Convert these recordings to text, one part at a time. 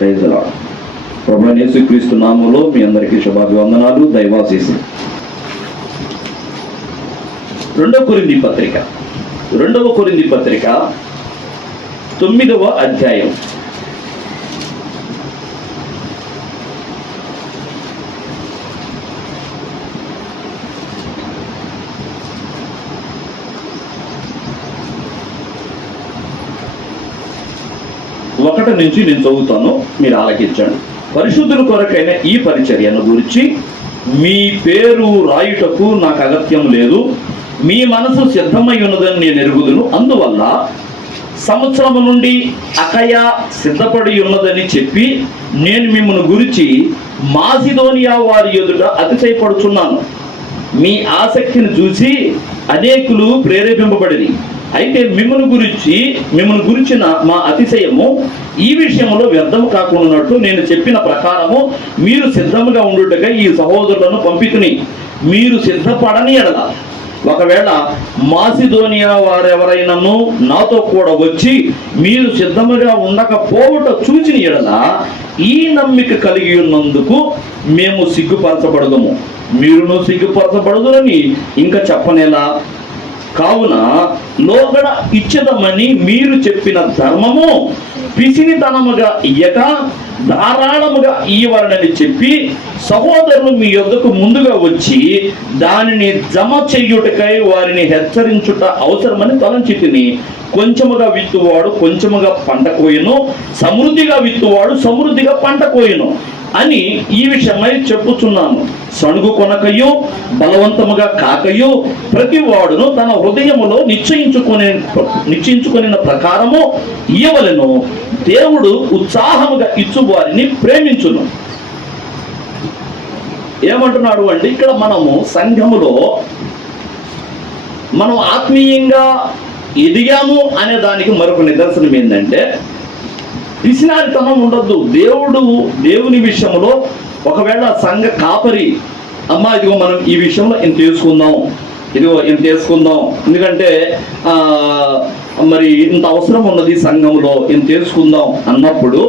Praise the lord. ప్రభువైన యేసుక్రీస్తు నామములో మీ అందరికీ శుభాభివందనాలు, దైవాశీస్సులు. 2 కొరింథీ పత్రిక 9వ అధ్యాయం. ఒకటి నుంచి నేను చదువుతాను, మీరు ఆలకించండి. పరిశుద్ధుల కొరకైన ఈ పరిచర్యను గురించి మీ పేరు రాయుటకు నాకు అగత్యం లేదు, మీ మనసు సిద్ధమై ఉన్నదని నేను ఎరుగుదును. అందువల్ల సంవత్సరము నుండి అకయ సిద్ధపడి ఉన్నదని చెప్పి నేను మిమ్మల్ని గురించి మాసిదోనియా వారి ఎదుట అతిశయపడుచున్నాను. మీ ఆసక్తిని చూసి అనేకులు ప్రేరేపింపబడిరి. అయితే మిమ్మల్ని గురించిన మా అతిశయము ఈ విషయంలో వ్యర్థము కాకున్నట్టు నేను చెప్పిన ప్రకారము మీరు సిద్ధముగా ఉండుటగా ఈ సహోదరులను పంపితుని. మీరు సిద్ధపడని ఎడల, ఒకవేళ మాసిదోనియా వారెవరైనాను నాతో కూడా వచ్చి మీరు సిద్ధముగా ఉండకపోవట చూచిన ఎడల ఈ నమ్మిక కలిగి ఉన్నందుకు మేము సిగ్గుపరచబడదము, మీరును సిగ్గుపరచబడదురని ఇంకా చెప్పనేలా. కావున లోగడ ఇచ్చదమని మీరు చెప్పిన ధర్మము పిసినితనముగా ఇయ్యక ధారాళముగా ఇయ్యవలనని చెప్పి సహోదరులు మీ యొద్దకు ముందుగా వచ్చి దానిని జమ చెయ్యుటకై వారిని హెచ్చరించుట అవసరమని తలంచితిని. కొంచెముగా విత్తువాడు కొంచెముగా పంట కోయును, సమృద్ధిగా విత్తువాడు సమృద్ధిగా పంట కోయును అని ఈ విషయమై చెప్పుచున్నాను. సణుగు కొనకయు బలవంతముగా కాకయు ప్రతి వాడును తన హృదయములో నిశ్చయించుకుని ప్రకారము ఇయ్యవలెను. దేవుడు ఉత్సాహముగా ఇచ్చు వారిని ప్రేమించును. ఏమంటున్నాడు అంటే, ఇక్కడ మనము సంఘములో మనం ఆత్మీయంగా ఎదిగాము అనే దానికి మరొక నిదర్శనం ఏంటంటే, పిసినారితనం ఉండొద్దు. దేవుని విషయంలో ఒకవేళ సంఘ కాపరి, అమ్మా ఇదిగో మనం ఈ విషయంలో ఇంత తెలుసుకుందాం, ఎందుకంటే మరి ఇంత అవసరం ఉన్నది సంఘంలో, ఇంత తెలుసుకుందాం అన్నప్పుడు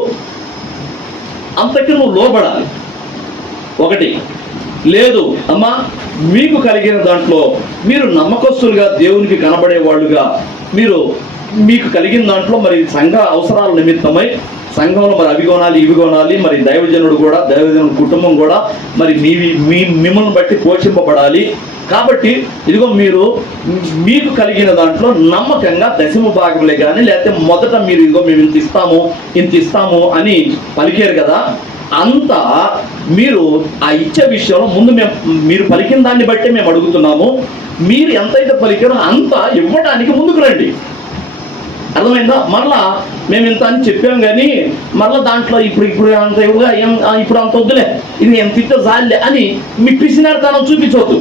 అంతకి నువ్వు లోబడాలి. ఒకటి లేదు, అమ్మా మీకు కలిగిన దాంట్లో మీరు నమ్మకస్తులుగా దేవునికి కనబడే వాళ్ళుగా మీకు కలిగిన దాంట్లో మరి సంఘ అవసరాల నిమిత్తమై సంఘంలో మరి అవి కొనాలి ఇవి కొనాలి, మరి దైవజనుడు కుటుంబం కూడా మరి మిమ్మల్ని బట్టి పోషింపబడాలి. కాబట్టి ఇదిగో మీకు కలిగిన దాంట్లో నమ్మకంగా దశమ భాగంలే కానీ, లేకపోతే మొదట మీరు ఇదిగో మేము ఇంత ఇస్తాము అని పలికారు కదా, అంతా మీరు ఆ ఇచ్చే విషయంలో ముందు మీరు పలికిన దాన్ని బట్టి మేము అడుగుతున్నాము. మీరు ఎంతైతే పలికారో అంత ఇవ్వడానికి ముందుకు రండి. అర్థమైందా? మరలా మేము ఇంత అని చెప్పాం కానీ మరలా దాంట్లో ఇప్పుడు అంత ఇప్పుడు అంత వద్దులే, ఇది ఎంత ఇస్తే చాలే అని మీ పిసినారితనం చూపించవద్దు.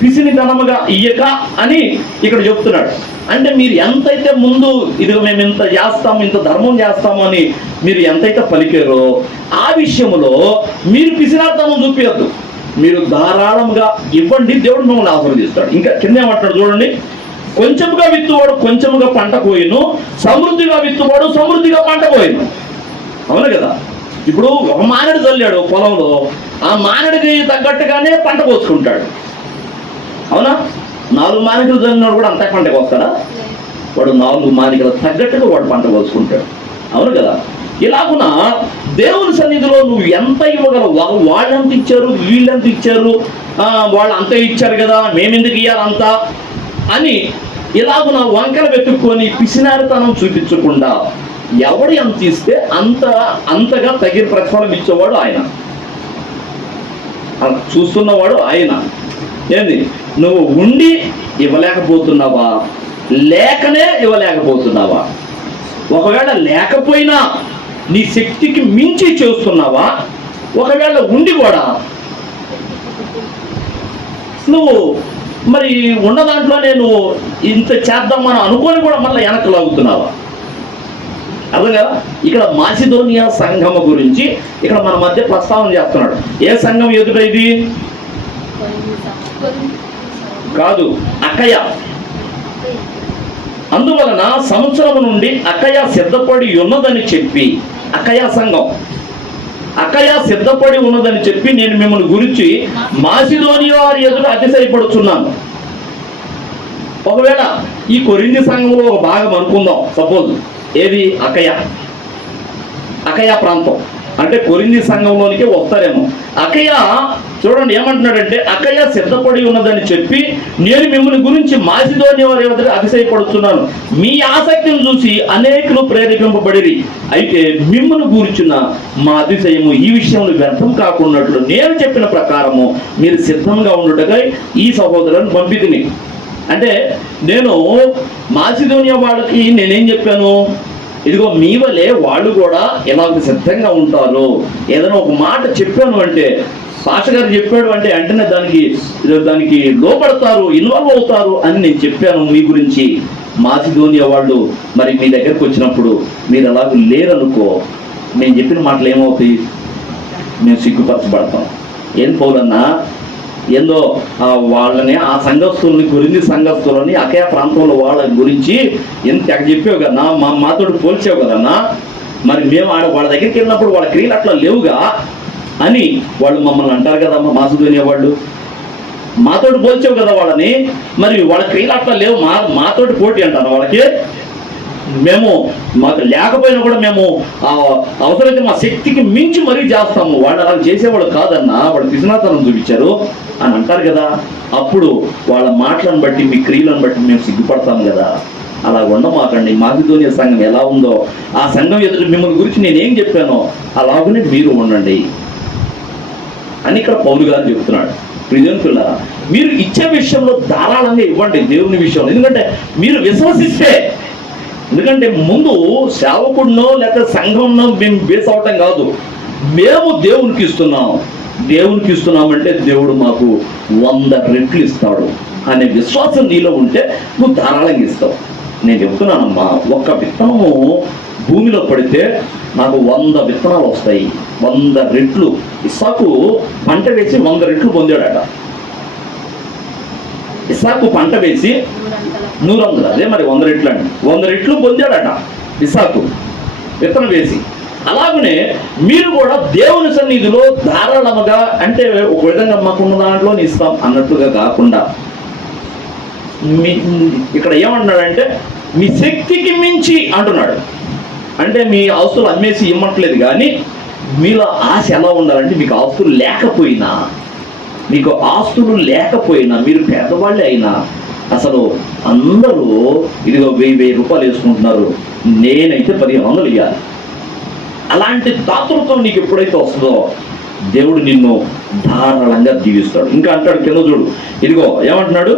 పిసినితనముగా ఇయ్యక అని ఇక్కడ చెప్తున్నాడు. అంటే మీరు ఎంతైతే ముందు ఇదిగో మేము ఇంత చేస్తాము, ఇంత ధర్మం చేస్తాము అని మీరు ఎంతైతే పలికారో ఆ విషయంలో మీరు పిసినారితనం చూపించద్దు. మీరు ధారాళంగా ఇవ్వండి, దేవుడు మిమ్మల్ని ఆశీర్వదిస్తాడు. ఇంకా కింద ఏమంటాడు చూడండి, కొంచెముగా విత్తువాడు కొంచెముగా పంట కోయును, సమృద్ధిగా విత్తువాడు సమృద్ధిగా పంట కోయును. అవును కదా? ఇప్పుడు ఒక మానడు చల్లాడు పొలంలో, ఆ మానడికి తగ్గట్టుగానే పంట కోసుకుంటాడు. అవునా? 4 మానికలు చల్లినాడు కూడా అంత పంటకు వస్తాడా? వాడు 4 మానికలు తగ్గట్టుగా వాడు పంట కోసుకుంటాడు. అవును కదా? ఇలాగున దేవుని సన్నిధిలో నువ్వు ఎంత ఇవ్వగలవు? వాళ్ళెంత ఇచ్చారు, వీళ్ళెంత ఇచ్చారు, వాళ్ళు అంత ఇచ్చారు కదా, మేమెందుకు ఇవ్వాలంతా అని ఇలాగున వంకలు వెతుక్కొని పిసినారితనం చూపించకుండా ఎవడు ఎంత ఇస్తే అంతగా తగిన ప్రతిఫలం ఇచ్చేవాడు ఆయన, చూస్తున్నవాడు ఆయన. ఏంది, నువ్వు ఉండి ఇవ్వలేకపోతున్నావా, లేకనే ఇవ్వలేకపోతున్నావా? ఒకవేళ లేకపోయినా నీ శక్తికి మించి చేస్తున్నావా? ఒకవేళ ఉండి కూడా నువ్వు మరి ఉన్న దాంట్లో నేను ఇంత చేద్దామని అనుకొని కూడా మళ్ళీ వెనక్కి లాగుతున్నావా? అర్థం కదా? ఇక్కడ మాసిదోనియా సంఘము గురించి ఇక్కడ మన మధ్య ప్రస్తావన చేస్తున్నాడు. ఏ సంఘం ఎదుట ఇది? కాదు, అకయ. అందువలన సంవత్సరం నుండి అకయ సిద్ధపడి ఉన్నదని చెప్పి అకయా సంఘం. అకయా సిద్ధపడి ఉన్నదని చెప్పి నేను మిమ్మల్ని గురించి మాసిదోనియా వారి ఎదుట అతిశయపడుచున్నాను. ఒకవేళ ఈ కొరింథీ సంఘంలో ఒక భాగం అనుకుందాం, సపోజ్ ఏది అకయా ప్రాంతం అంటే కొరింథీ సంఘంలోనికి వస్తారేమో. అకయా చూడండి ఏమంటున్నాడంటే, అకయా సిద్ధపడి ఉన్నదని చెప్పి నేను మిమ్మల్ని గురించి మాసిదోనియా వారి ఎదుట అతిశయపడుతున్నాను. మీ ఆసక్తిని చూసి అనేకులు ప్రేరేపింపబడిరి. అయితే మిమ్మల్ని గురించిన మా అతిశయము ఈ విషయంలో వ్యర్థం కాకున్నట్లు నేను చెప్పిన ప్రకారము మీరు సిద్ధంగా ఉండుటకై ఈ సహోదరులను పంపితిని. అంటే నేను మాసిదోనియా వాళ్ళకి నేనేం చెప్పాను, ఇదిగో మీ వలే వాళ్ళు కూడా ఎలాగ సిద్ధంగా ఉంటారు. ఏదైనా ఒక మాట చెప్పాను అంటే, పాస్టర్ గారు చెప్పాడు అంటే వెంటనే దానికి లోపడతారు, ఇన్వాల్వ్ అవుతారు అని నేను చెప్పాను మీ గురించి. మాసిదోనియా వాళ్ళు మరి మీ దగ్గరకు వచ్చినప్పుడు మీరు అలాగ లేరనుకో, నేను చెప్పిన మాటలు ఏమవుతాయి, మేము సిగ్గుపరచబడతాం. ఏం పౌలన్నా, ఏందో వాళ్ళని ఆ సంఘస్థుల్ని కొరింథీ సంఘస్థులని అకయా ప్రాంతంలో వాళ్ళ గురించి ఎంత చెప్పావు కదా, మాతో పోల్చావు కదన్నా, మరి మేము వాళ్ళ దగ్గరికి వెళ్ళినప్పుడు వాళ్ళ క్రియలు అట్లా లేవుగా అని వాళ్ళు మమ్మల్ని అంటారు కదమ్మా. మాసిదోనియా వాళ్ళు మాతోటి పోల్చావు కదా వాళ్ళని, మరి వాళ్ళ క్రియలు అట్లా లేవు, మాతోటి పోటీ అంటారు వాళ్ళకి. మాకు లేకపోయినా కూడా మేము అవసరమైతే మా శక్తికి మించి మరీ చేస్తాము. వాళ్ళు అలా చేసేవాళ్ళు కాదన్నా, వాళ్ళు పిసినాతనం చూపించారు అని అంటారు కదా. అప్పుడు వాళ్ళ మాటలను బట్టి మీ క్రియలను బట్టి మేము సిగ్గుపడతాం కదా. అలా ఉండమాకండి. మాసిదోనియా సంఘం ఎలా ఉందో ఆ సంఘం ఎదురు మిమ్మల్ని గురించి నేనేం చెప్పానో అలాగనే మీరు ఉండండి అని ఇక్కడ పౌలు గారు చెప్తున్నాడు. ప్రియమైన పిల్లరా, మీరు ఇచ్చే విషయంలో ధారాళంగా ఇవ్వండి దేవుని విషయంలో. ఎందుకంటే మీరు విశ్వసిస్తే, ఎందుకంటే ముందు సేవకుడినో లేకపోతే సంఘంలో మేము బేస్ అవటం కాదు, మేము దేవునికి ఇస్తున్నామంటే దేవుడు మాకు 100 రెట్లు ఇస్తాడు అనే విశ్వాసం నీలో ఉంటే నువ్వు ధారాళంగా ఇస్తావు. నేను చెప్తున్నానమ్మా, ఒక్క విత్తనము భూమిలో పడితే నాకు 100 విత్తనాలు వస్తాయి, 100 రెట్లు. ఇస్సాకు పంట వేసి 100 రెట్లు పొందాడట. ఇస్సాకు పంట వేసి 100, అదే మరి 100 రెట్లు అండి, 100 రెట్లు పొందాడట ఇస్సాకు విత్తనం వేసి. అలాగనే మీరు కూడా దేవుని సన్నిధిలో ధారాళముగా, అంటే ఒక విధంగా మాకున్న దాంట్లో ఇస్తాం అన్నట్టుగా కాకుండా, ఇక్కడ ఏమంటున్నాడంటే మీ శక్తికి మించి అంటున్నాడు. అంటే మీ ఆస్తులు అమ్మేసి ఇమ్మట్లేదు, కానీ మీలో ఆశ ఎలా ఉండాలంటే మీకు ఆస్తులు లేకపోయినా మీరు పేదవాళ్ళే అయినా అసలు అందరూ ఇదిగో 1000 రూపాయలు వేసుకుంటున్నారు, నేనైతే 1500 ఇవ్వాలి. అలాంటి దాతృత్వం నీకు ఎప్పుడైతే వస్తుందో దేవుడు నిన్ను ధారాళంగా దీవిస్తాడు. ఇంకా అంటాడు కింద చూడు, ఇదిగో ఏమంటున్నాడు,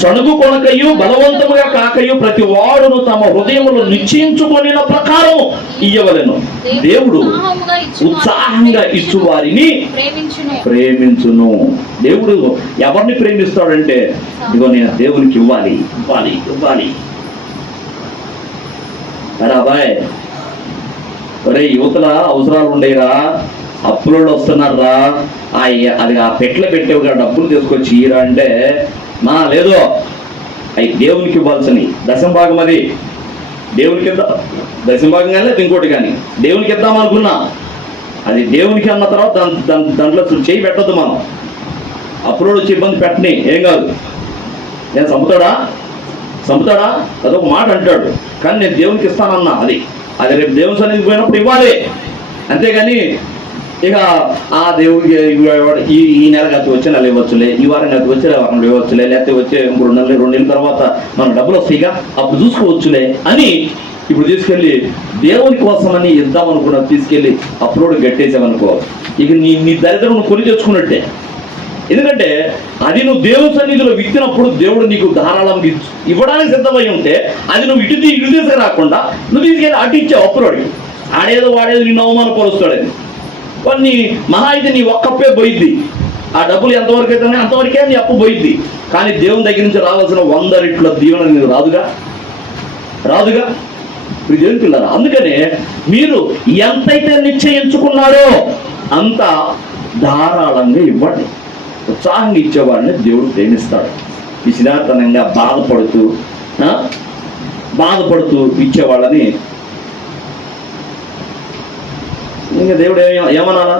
సణుగు కొనకయు బలవంతముగా కాకయు ప్రతి వాడును తమ హృదయములో నిశ్చయించుకొనిన ప్రకారం ఇయ్యవలెను. దేవుడు ఉత్సాహంగా ఇచ్చు వారిని ప్రేమించును. దేవుడు ఎవరిని ప్రేమిస్తాడంటే, ఇదిగో నేను దేవునికి ఇవ్వాలి. అరే అబ్బాయి, ఒరే యువతల అవసరాలు ఉండేరా, అప్పులలో వస్తున్నారా, అది ఆ పెట్లో పెట్టేవిగా డబ్బులు తీసుకొచ్చి ఇరా అంటే, లేదు అవి దేవునికి ఇవ్వాల్సినవి దశంభాగం, అది దేవునికి ఇద్దాం. దశంభాగం కానీ లేదు ఇంకోటి కానీ దేవునికి ఇద్దాం అనుకున్నా, అది దేవునికి అన్న తర్వాత దాంట్లో చేయి పెట్టద్దు మనం. అప్పులో వచ్చి ఇబ్బంది పెట్టని ఏం కాదు. నేను చంపుతాడా అదొక మాట అంటాడు, కానీ నేను దేవునికి ఇస్తానన్నా, అది రేపు దేవుని సన్నిధికి పోయినప్పుడు ఇవ్వాలి. అంతేగాని ఇక ఆ దేవుడికి ఈ నెల గతి వచ్చే నెల ఇవ్వచ్చులే, ఈ వారం గతి వచ్చే వారం ఇవ్వచ్చులే, లేకపోతే వచ్చే 2 నెలల తర్వాత మన డబ్బులు వస్తాయిగా అప్పుడు చూసుకోవచ్చులే అని ఇప్పుడు తీసుకెళ్ళి దేవుని కోసమని ఇద్దాం అనుకున్నా, తీసుకెళ్ళి అప్లోడ్ గట్టేసామనుకో, ఇక నీ దరిద్రం కొని తెచ్చుకున్నట్టే. ఎందుకంటే అది నువ్వు దేవుని సన్నిధిలో విత్తినప్పుడు దేవుడు నీకు ధారాళంగా ఇవ్వడానికి సిద్ధమై ఉంటే, అది నువ్వు ఇటు తీసుకురాకుండా నువ్వు తీసుకెళ్ళి అటు ఇచ్చావు అప్లోడ్కి, వాడేదో నిన్ను అవమానపరుస్తాడని. కొన్ని మహా అయితే నీ ఒక్కప్పే పోయిద్ది, ఆ డబ్బులు ఎంతవరకు అయితే అంతవరకే నీ అప్పు పోయిద్ది. కానీ దేవుని దగ్గర నుంచి రావాల్సిన 100 రెట్ల దీవెన నీకు రాదుగా. ఇప్పుడు దేవుని పిల్లరా, అందుకనే మీరు ఎంతైతే నిశ్చయించుకున్నారో అంత ధారాళంగా ఇవ్వండి. ఉత్సాహంగా ఇచ్చేవాడిని దేవుడు ప్రేమిస్తాడు. విసిరాతనంగా బాధపడుతూ బాధపడుతూ ఇచ్చేవాళ్ళని ఇంకా దేవుడు ఏమనాలా?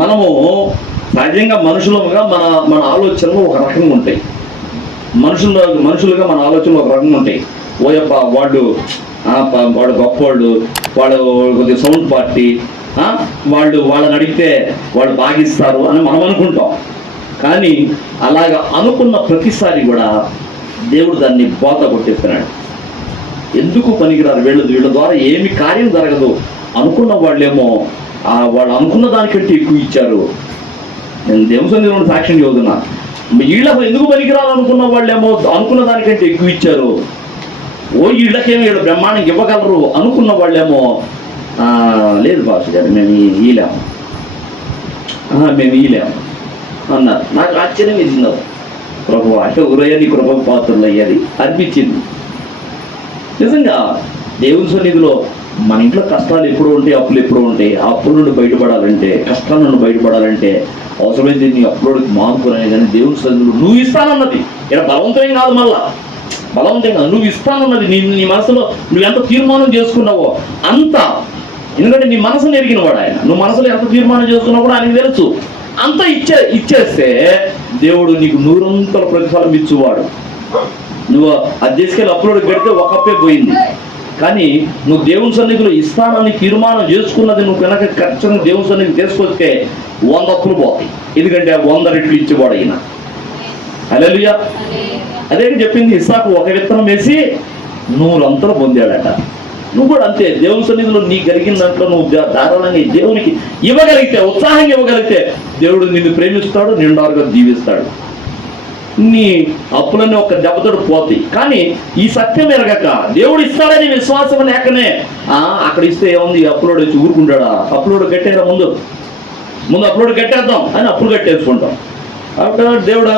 మనము సహజంగా మనుషులుగా మన ఆలోచనలు ఒక రకంగా ఉంటాయి. మనుషులుగా మన ఆలోచనలు ఒక రకంగా ఉంటాయి. ఓయప్ప వాడు గొప్పవాళ్ళు, వాడు కొద్దిగా సౌండ్ పార్టీ, వాళ్ళని అడిగితే వాళ్ళు బాగిస్తారు అని మనం అనుకుంటాం. కానీ అలాగా అనుకున్న ప్రతిసారి కూడా దేవుడు దాన్ని బోత కొట్టేస్తున్నాడు. ఎందుకు పనికిరారు వీళ్ళ ద్వారా ఏమి కార్యం జరగదు అనుకున్న వాళ్ళేమో వాళ్ళు అనుకున్న దానికంటే ఎక్కువ ఇచ్చారు. నేను దేవుని సన్నిధిలో సాక్ష్యం చదువుతున్నా. వీళ్ళకు ఎందుకు పనికిరారు అనుకున్న వాళ్ళేమో అనుకున్న దానికంటే ఎక్కువ ఇచ్చారు. వీళ్ళకేమో వీళ్ళు బ్రహ్మాండం ఇవ్వగలరు అనుకున్న వాళ్ళేమో లేదు బాసు గారు మేము ఇయ్యలేము అన్నారు. నాకు ఆశ్చర్యం వేసింది. ప్రభు అంటే ఉరయ్యని కృపకు పాత్రలు అయ్యేది అనిపించింది. నిజంగా దేవుని సన్నిధిలో మన ఇంట్లో కష్టాలు ఎప్పుడు ఉంటాయి, అప్పులు ఎప్పుడు ఉంటాయి. ఆ అప్పుల నుండి బయటపడాలంటే, కష్టాల నుండి బయటపడాలంటే అవసరమైంది నీ అప్పులోకి మానుకోరనే. కానీ దేవుని సన్నిధిలో నువ్వు ఇస్తానన్నది ఇక్కడ బలవంతం కాదు, మళ్ళా బలవంతం కాదు, నువ్వు ఇస్తానన్నది నీ మనసులో నువ్వు ఎంత తీర్మానం చేసుకున్నావో అంత. ఎందుకంటే నీ మనసును ఎరిగిన వాడు ఆయన. నువ్వు మనసులో ఎంత తీర్మానం చేసుకున్నా కూడా ఆయనకు తెలుసు. అంత ఇచ్చేస్తే దేవుడు నీకు 100 ప్రతిఫలం ఇచ్చేవాడు. నువ్వు అది తీసుకెళ్ళి అప్లోడ్ పెడితే ఒక అప్పే పోయింది. కానీ నువ్వు దేవుని సన్నిధిలో ఇస్తానని తీర్మానం చేసుకున్నది నువ్వు కనుక ఖచ్చితంగా దేవుని సన్నిధి తీసుకొస్తే 100 అప్పులు పోతాయి. ఎందుకంటే 100 రెట్లు ఇచ్చేవాడు అయిన. హల్లెలూయా. అదే చెప్పింది, ఇస్సాకు ఒక విత్తనం వేసి 100 పొందాడట. నువ్వు కూడా అంతే. దేవుని సన్నిధిలో నీ కలిగిన దాంట్లో నువ్వు ధారాళంగా దేవునికి ఇవ్వగలిగితే, ఉత్సాహంగా ఇవ్వగలిగితే దేవుడు నిన్ను ప్రేమిస్తాడు, నిండారుగా దీవిస్తాడు. నీ అప్పులన్నీ ఒక దెబ్బతోడు పోతాయి. కానీ ఈ సత్యం ఎరగక దేవుడు ఇస్తాడని విశ్వాసం లేకనే అక్కడ ఇస్తే ఏముంది, అప్పులోడు వచ్చి ఊరుకుంటాడా? అప్పులోడు కట్టేరా, ముందు అప్పులోడు కట్టేద్దాం అని అప్పులు కట్టేసుకుంటాం. అప్పుడు దేవుడు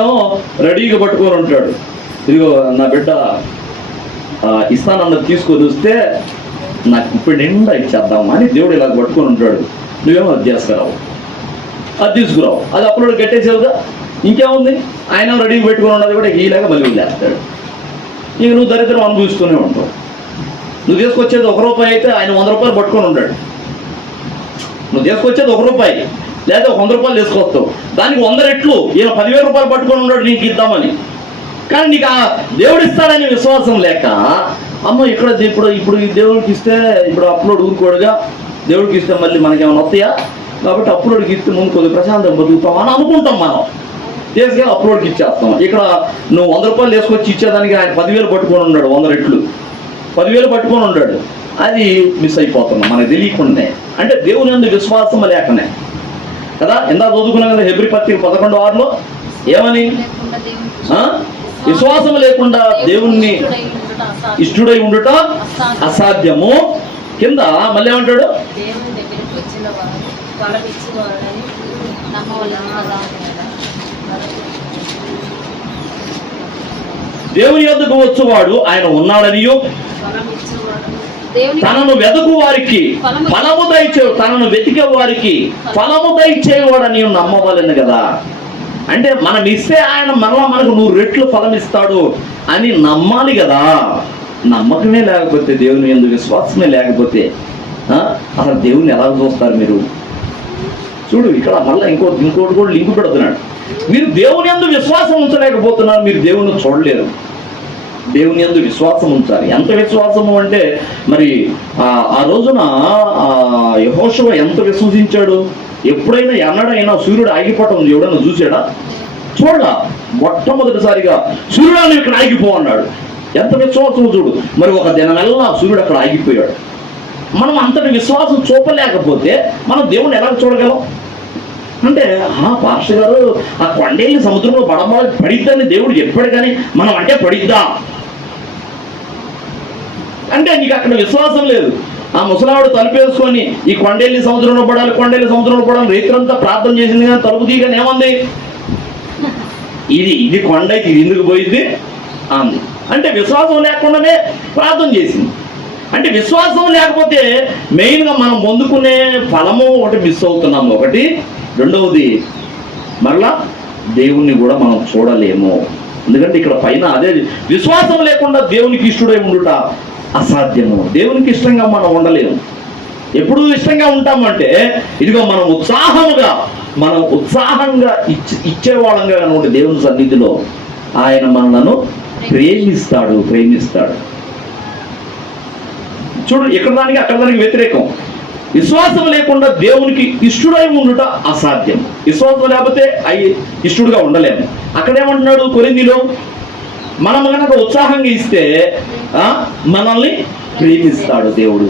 రెడీగా పట్టుకొని ఉంటాడు. ఇదిగో నా బిడ్డ ఇస్తానన్నది తీసుకొని వస్తే నాకు ఇప్పుడు నిండా ఇచ్చేద్దాం అని దేవుడు ఇలా పట్టుకొని ఉంటాడు. నువ్వేమో అది తీసుకురావు, అది అప్పులోడు కట్టేసేవుగా. ఇంకేముంది, ఆయన రెడీగా పెట్టుకుని ఉన్నది కూడా ఈలాగా మళ్ళీ వదిలేస్తాడు. ఇక నువ్వు దరిద్రం అనుభవిస్తూనే ఉంటావు. నువ్వు తీసుకొచ్చేది ₹1 అయితే ఆయన ₹100 పట్టుకొని ఉంటాడు. నువ్వు తీసుకొచ్చేది ₹1 లేదా ₹100 తీసుకొస్తావు, దానికి 100 రెట్లు ఈయన ₹10,000 పట్టుకొని ఉన్నాడు నీకు ఇద్దామని. కానీ నీకు దేవుడు ఇస్తాడని విశ్వాసం లేక ఇక్కడ ఇప్పుడు దేవుడికి ఇస్తే ఇప్పుడు అప్లోడ్ ఊరుకోడుగా, దేవుడికి ఇస్తే మళ్ళీ మనకేమైనా వస్తాయా? కాబట్టి అప్లోడ్కి ఇస్తే ముందు కొద్దిగా ప్రశాంతం బతుకుతాం అని అనుకుంటాం. మనం తీసుకెళ్ళి అప్లోడ్కి ఇచ్చేస్తాం. ఇక్కడ నువ్వు ₹100 తీసుకొచ్చి ఇచ్చేదానికి ఆయన 10,000 పట్టుకొని ఉన్నాడు. 100 రెట్లు 10,000 పట్టుకొని ఉన్నాడు. అది మిస్ అయిపోతున్నాం మనకు తెలియకుండానే. అంటే దేవుని యందు విశ్వాసం లేకనే కదా. ఇందాక చదువుకున్నాం కదా హెబ్రీ పత్రిక 11:6 ఏమని? విశ్వాసం లేకుండా దేవుణ్ణి ఇష్టుడై ఉండుట అసాధ్యము. కింద మళ్ళీ ఏమంటాడు? దేవుని యొద్దకు వచ్చువాడు ఆయన ఉన్నాడనియు, తనను వెతుకు వారికి ఫలము దయచేవు, తనను వెతికే వారికి ఫలము దయచేవాడని నమ్మవలెను కదా. అంటే మనం ఇస్తే ఆయన మరలా మనకు 100 రెట్లు ఫలం ఇస్తాడు అని నమ్మాలి కదా. నమ్మకమే లేకపోతే, దేవుని యందు విశ్వాసమే లేకపోతే అసలు దేవుని ఎలా చూస్తారు మీరు? చూడు, ఇక్కడ మళ్ళీ ఇంకోటి కూడా లింకు పెడుతున్నాడు. మీరు దేవుని యందు విశ్వాసం ఉంచలేకపోతున్నారు, మీరు దేవుని చూడలేరు. దేవుని యందు విశ్వాసం ఉంచాలి. ఎంత విశ్వాసము అంటే మరి ఆ రోజున యెహోషువ ఎంత విశ్వసించాడు? ఎప్పుడైనా ఎన్నడైనా సూర్యుడు ఆగిపోవటం ఎవడన్నా చూసాడా? చూడలా. మొట్టమొదటిసారిగా సూర్యుడు ఇక్కడ ఆగిపో అన్నాడు. ఎంత విశ్వాసం చూడు. మరి ఒక దినమెల్లా సూర్యుడు అక్కడ ఆగిపోయాడు. మనం అంతటి విశ్వాసం చూపలేకపోతే మనం దేవుని ఎలా చూడగలం? అంటే పాస్టర్ గారు ఆ కొండేళ్ళని సముద్రంలో పడిద్దని దేవుడు చెప్పాడు, కానీ మనం అంటే పడిద్దా అంటే నీకు అక్కడ విశ్వాసం లేదు. ఆ ముసలావిడ తలుపేసుకొని ఈ కొండేళ్ళని సముద్రంలో పడాలి రైతులంతా ప్రార్థన చేసింది, కానీ తలుపు తీయగానే ఏమంది? ఇది కొండ అయితే ఇది ఎందుకు పోయింది అంది. అంటే విశ్వాసం లేకుండానే ప్రార్థన చేసింది. అంటే విశ్వాసం లేకపోతే మెయిన్గా మనం పొందుకునే ఫలము ఒకటి మిస్ అవుతున్నాము. ఒకటి. రెండవది, మరలా దేవుణ్ణి కూడా మనం చూడలేము. ఎందుకంటే ఇక్కడ పైన అదే విశ్వాసం లేకుండా దేవునికి ఇష్టడై ఉండుట అసాధ్యము. దేవునికి ఇష్టంగా మనం ఉండలేము. ఎప్పుడు ఇష్టంగా ఉంటామంటే ఇదిగో మనం ఉత్సాహంగా ఇచ్చేవాళ్ళంగా కనుక దేవుని సన్నిధిలో ఆయన మనలను ప్రేమిస్తాడు. చూడు, ఇక్కడ దానికి అక్కడ దానికి వ్యతిరేకం. విశ్వాసం లేకుండా దేవునికి ఇష్టడై ఉండుట అసాధ్యం. విశ్వాసం లేకపోతే ఇష్టడుగా ఉండలేము. అక్కడేమంటున్నాడు కొరింథీలో, మనం కనుక ఉత్సాహంగా ఇస్తే మనల్ని ప్రేమిస్తాడు దేవుడు.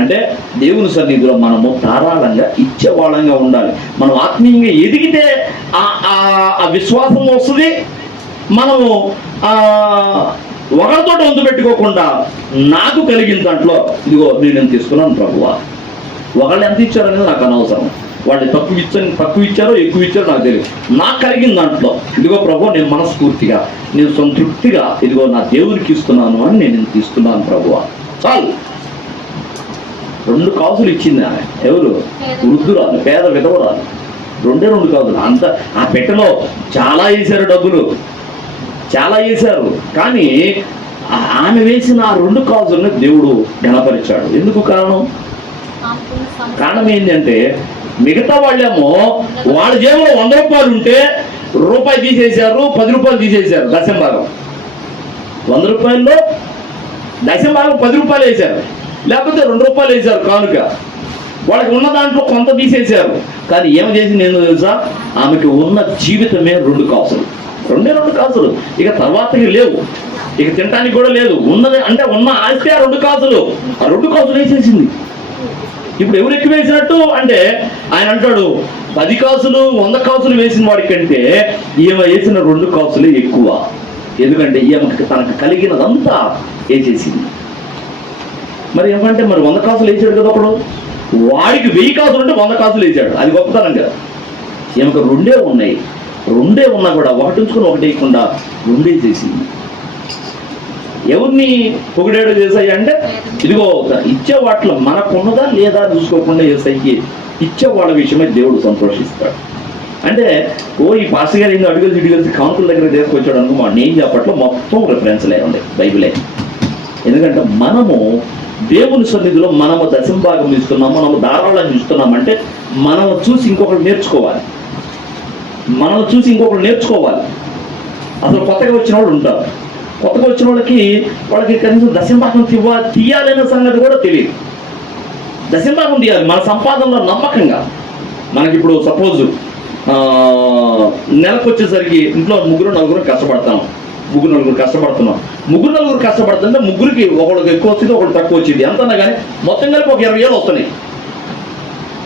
అంటే దేవుని సన్నిధిలో మనము ధారాళంగా ఇచ్చేవాళ్ళంగా ఉండాలి. మనం ఆత్మీయంగా ఎదిగితే ఆ విశ్వాసం వస్తుంది. మనము ఒకరితో వంతు పెట్టుకోకుండా నాకు కలిగిన దాంట్లో ఇదిగో నేను తీసుకున్నాను ప్రభువా. ఒకళ్ళు ఎంత ఇచ్చారనేది నాకు అనవసరం. వాళ్ళు తక్కువ ఇచ్చారో ఎక్కువ ఇచ్చారో నాకు తెలియదు. నాకు కలిగిన దాంట్లో ఇదిగో ప్రభు నేను మనస్ఫూర్తిగా నేను సంతృప్తిగా ఇదిగో నా దేవుడికి ఇస్తున్నాను అని నేను తీసుకున్నాను ప్రభువా. చాలు. 2 కాసులు ఇచ్చింది ఆమె. ఎవరు? వృద్ధురాలు, పేద విధవరాలు. 2 కాసులు. అంత ఆ పెట్టెలో చాలా వేశారు, డబ్బులు చాలా వేశారు. కానీ ఆమె వేసిన ఆ 2 కాసులను దేవుడు ఘనపరిచాడు. ఎందుకు కారణం ఏంటంటే మిగతా వాళ్ళేమో వాళ్ళ జేబులో 100 రూపాయలు ఉంటే రూపాయి తీసేశారు, 10 రూపాయలు తీసేశారు. దశంభాగం 100 రూపాయల్లో దశంభాగం 10 రూపాయలు వేశారు, లేకపోతే 2 రూపాయలు వేశారు కానుక. వాళ్ళకి ఉన్న దాంట్లో కొంత తీసేశారు. కానీ ఏం చేసింది నేను తెలుసా? ఆమెకి ఉన్న జీవితమే 2 కాసులు. 2 కాసులు. ఇక తర్వాతకి లేవు, ఇక తినడానికి కూడా లేదు. ఉన్నది అంటే ఉన్న ఆస్తి ఆ 2 కాసులు. ఆ 2 కాసులు వేసేసింది. ఇప్పుడు ఎవరు ఎక్కువ వేసినట్టు అంటే ఆయన అంటాడు 10 కాసులు 100 కాసులు వేసిన వాడి కంటే ఈమె వేసిన 2 కాసులే ఎక్కువ. ఎందుకంటే ఈమెకి తనకు కలిగినదంతా వేసేసింది. మరి ఏమంటే మరి 100 కాసులు వేసాడు కదా ఒకడు, వాడికి 1000 కాసులు ఉంటే 100 కాసులు వేసాడు. అది గొప్పతనం కదా. ఈమెకు 2 ఉన్నాయి. 2 ఉన్నా కూడా ఒకటి ఉంచుకొని ఒకటి వేయకుండా 2 వేసేసింది. ఎవరిని పొగిడాడు ఏసయ్య అంటే ఇదిగో ఇచ్చే వాటిలో మనకున్నదా లేదా చూసుకోకుండా ఏసయ్యకి ఇచ్చే వాళ్ళ విషయమే దేవుడు సంతోషిస్తాడు. అంటే ఈ పాస్టర్ గారు ఏందో అడుగులు కానుకల దగ్గర తీసుకొచ్చాడు అనుకో, నేను చెప్పట్లో మొత్తం రెఫరెన్స్లే ఉంది, బైబిలే. ఎందుకంటే మనము దేవుని సన్నిధిలో మనము దశంభాగం ఇస్తున్నాము, మనము ధారాళంగా ఇస్తున్నామంటే మనం చూసి ఇంకొకరు నేర్చుకోవాలి. అసలు కొత్తగా వచ్చిన వాళ్ళు ఉంటారు. కొత్తగా వచ్చిన వాళ్ళకి కనీసం దశంభాగం తీయాలనే సంగతి కూడా తెలియదు. దశంభాగం తీయాలి మన సంపాదనలో నమ్మకంగా. మనకి ఇప్పుడు సపోజ్ నెలకు వచ్చేసరికి ఇంట్లో 3-4 కష్టపడతాం. 3-4 కష్టపడుతున్నాం. 3-4 కష్టపడుతుంటే ముగ్గురికి ఒకళ్ళకి ఎక్కువ వచ్చింది, ఒకళ్ళు తక్కువ వచ్చింది. ఎంతన్నా కానీ మొత్తం కలిపి ఒక 20,000 వస్తున్నాయి.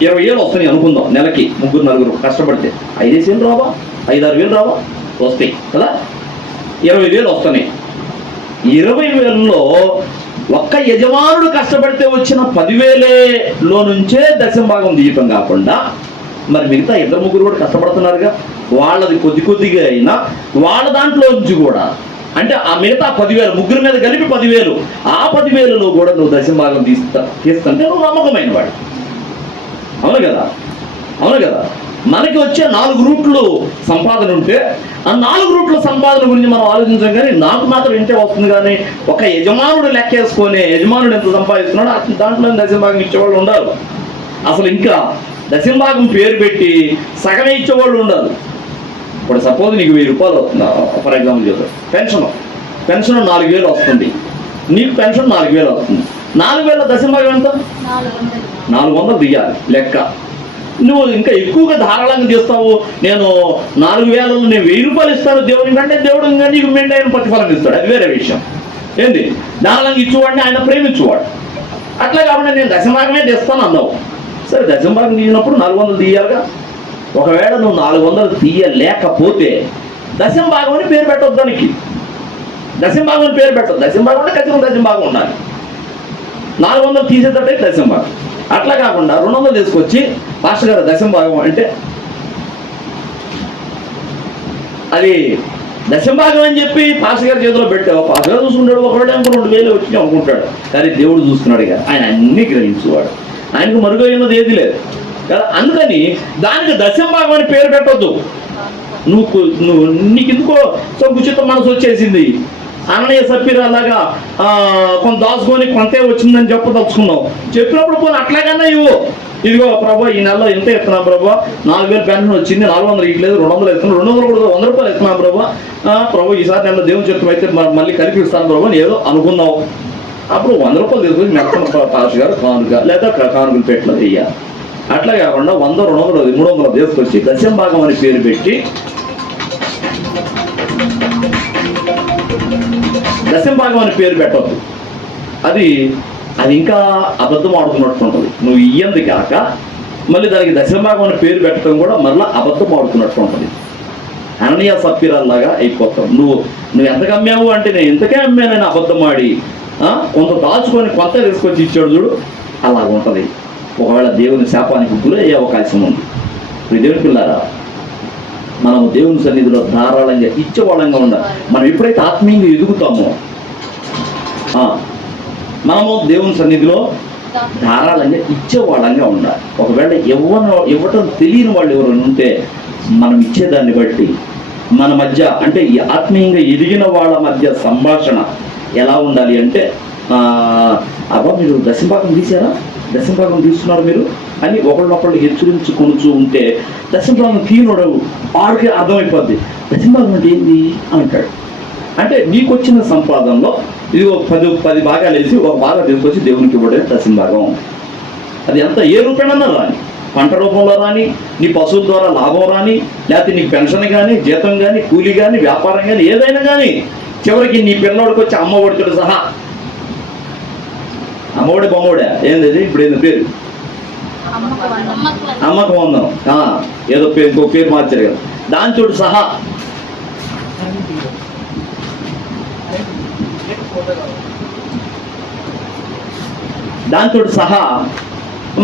20,000 వస్తున్నాయి అనుకుందాం నెలకి. 3-4 కష్టపడితే 5,000 రావా, 5-6,000 రావా? వస్తాయి కదా. 20,000 వస్తున్నాయి. 20,000లో ఒక్క యజమానుడు కష్టపడితే వచ్చిన 10,000లో నుంచే దశంభాగం తీయటం కాకుండా మరి మిగతా 2-3 కూడా కష్టపడుతున్నారుగా, వాళ్ళది కొద్దిగా అయినా వాళ్ళ దాంట్లో నుంచి కూడా అంటే ఆ మిగతా 10,000 ముగ్గురు మీద కలిపి 10,000, ఆ 10,000లో కూడా నువ్వు దశంభాగం తీస్తుంటే నువ్వు నమ్మకమైన వాడు. అవును కదా. మనకి వచ్చే 4 రూట్లు సంపాదన ఉంటే ఆ 4 రూట్ల సంపాదన గురించి మనం ఆలోచించాం. కానీ నాకు మాత్రం ఇంతే వస్తుంది. కానీ ఒక యజమానుడు లెక్కేసుకొని యజమానుడు ఎంత సంపాదిస్తున్నాడో దాంట్లో దశంభాగం ఇచ్చేవాళ్ళు ఉండాలి. అసలు ఇంకా దశంభాగం పేరు పెట్టి సగమే ఇచ్చేవాళ్ళు ఉండాలి. ఇప్పుడు సపోజ్ నీకు 1000 రూపాయలు వస్తుంది ఫర్ ఎగ్జాంపుల్ చేద్దాం. పెన్షన్ 4,000 వస్తుంది. నీకు పెన్షన్ 4,000 వస్తుంది. 4,000 దశంభాగం ఎంత? 400 తీయాలి లెక్క. నువ్వు ఇంకా ఎక్కువగా ధారాళంగా చేస్తావు. నేను 4,000లో నేను 1,000 రూపాయలు ఇస్తాను దేవుడికి అంటే దేవుడు ఇంకా నీకు మెండైన ప్రతిఫలం ఇస్తాడు. అది వేరే విషయం. ఏంది ధారాళంగా ఇచ్చేవాడిని ఆయన ప్రేమించేవాడు. అట్లా కాబట్టి నేను దశంభాగమే తెస్తాను అన్నావు. సరే దశంభాగం తీసినప్పుడు 400 తీయాలిగా. ఒకవేళ నువ్వు 400 తీయలేకపోతే దశంభాగం అని పేరు పెట్టొద్దు. దానికి దశంభాగం అని పేరు పెట్టొద్దు. దశంభాగం అంటే ఖచ్చితంగా దశంభాగం ఉండాలి. 400 తీసేటట్టే దశంభాగం. అట్లా కాకుండా 200 తీసుకొచ్చి పాస్టర్ గారు దశంభాగం అంటే అది దశంభాగం అని చెప్పి పాస్టర్ గారి చేతిలో పెట్టావు. పాస్టర్ గారు చూసుకుంటాడు. ఒకవేళ 2,000 వచ్చి అనుకుంటాడు. కానీ దేవుడు చూస్తున్నాడు కదా, ఆయన అన్ని గ్రహించేవాడు. ఆయనకు మరుగైనది ఏది లేదు కదా. అందుకని దానికి దశంభాగం అని పేరు పెట్టొద్దు. నువ్వు నీకెందుకో సంకుచిత మనసు వచ్చేసింది. అననీయ సప్పీరా లాగా కొంత దాచుకొని కొంతే వచ్చిందని చెప్పదలుచుకున్నావు. చెప్పినప్పుడు పోనీ అట్లాగన్నా ఇవ్వు. ఇదిగో ప్రభా ఈ నెలలో ఎంత ఇస్తున్నా ప్రభా, 4000 పెన్షన్ వచ్చింది, 400 ఇట్లేదు, 200 ఇస్తున్నాను, 200 కూడా 100 రూపాయలు ఇస్తున్నా ప్రభా ఈసారి నెలలో దేవుని చిత్తం అయితే మళ్ళీ కలిపి ఇస్తాను ప్రభా ఏదో అనుకున్నావు. అప్పుడు 100 రూపాయలు తీసుకొని మెత్తన పాస్ గారు కానుక లేదా కానుకలు పెట్టలో వెయ్యాలి. అట్లా కాకుండా 100, 200, 300 తీసుకొచ్చి దశం భాగం అని పేరు పెట్టి దశం భాగం అని పేరు పెట్టవద్దు. అది ఇంకా అబద్ధం ఆడుతున్నట్టు ఉంటుంది. నువ్వు ఇయ్యంది కాక మళ్ళీ దానికి దశం భాగం అని పేరు పెట్టడం కూడా మళ్ళీ అబద్ధం ఆడుతున్నట్టు ఉంటుంది. అననీయ సప్పీరాల్లాగా అయిపోతావు. నువ్వు ఎంతకు అమ్మావు అంటే నేను ఇంతకే అమ్మానని అబద్ధం ఆడి కొంత దాచుకొని కొంత తీసుకొచ్చి ఇచ్చాడు చూడు, అలాగ ఉంటుంది. ఒకవేళ దేవుని శాపానికి గురయ్యే అవకాశం ఉంది. ఇప్పుడు దేవుని పిల్లారా, మనము దేవుని సన్నిధిలో ధారాళంగా ఇచ్చేవాళ్ళంగా ఉండాలి. మనం ఎప్పుడైతే ఆత్మీయంగా ఎదుగుతామో మనము దేవుని సన్నిధిలో ధారాళంగా ఇచ్చేవాళ్ళంగా ఉండాలి. ఒకవేళ ఇవ్వటం తెలియని వాళ్ళు ఎవరైనా ఉంటే మనం ఇచ్చేదాన్ని బట్టి మన మధ్య అంటే ఈ ఆత్మీయంగా ఎదిగిన వాళ్ళ మధ్య సంభాషణ ఎలా ఉండాలి అంటే అబ్బా మీరు దశంభాగం తీసారా, దశంభాగం తీస్తున్నారు మీరు అని ఒకళ్ళొకళ్ళు హెచ్చరించుకొనుచూ ఉంటే దశంభాగం తీయనోడు వాడికి అర్థమైపోద్ది. దశంభాగం అంటే ఏంది అంటాడు. అంటే నీకు వచ్చిన సంపాదనలో ఇదిగో 10 భాగాలు వేసి ఒక భాగం తీసుకొచ్చి దేవునికి ఇవ్వడమే దశంభాగం. అది ఎంత ఏ రూపేణన్నా రాని, పంట రూపంలో రాని, నీ పశువుల ద్వారా లాభం రాని, లేకపోతే నీకు పెన్షన్ కానీ, జీతం కానీ, కూలీ కానీ, వ్యాపారం కానీ, ఏదైనా కానీ చివరికి నీ పిల్లవాడికి వచ్చి అమ్మఒడితో సహా, అమ్మఒడి బొమ్మఒడా ఏంది ఇప్పుడు ఏంది పేరు, అమ్మకు వందనం, ఏదో పేరు ఇంకో పేరు మార్చారు కదా, దాంతో సహా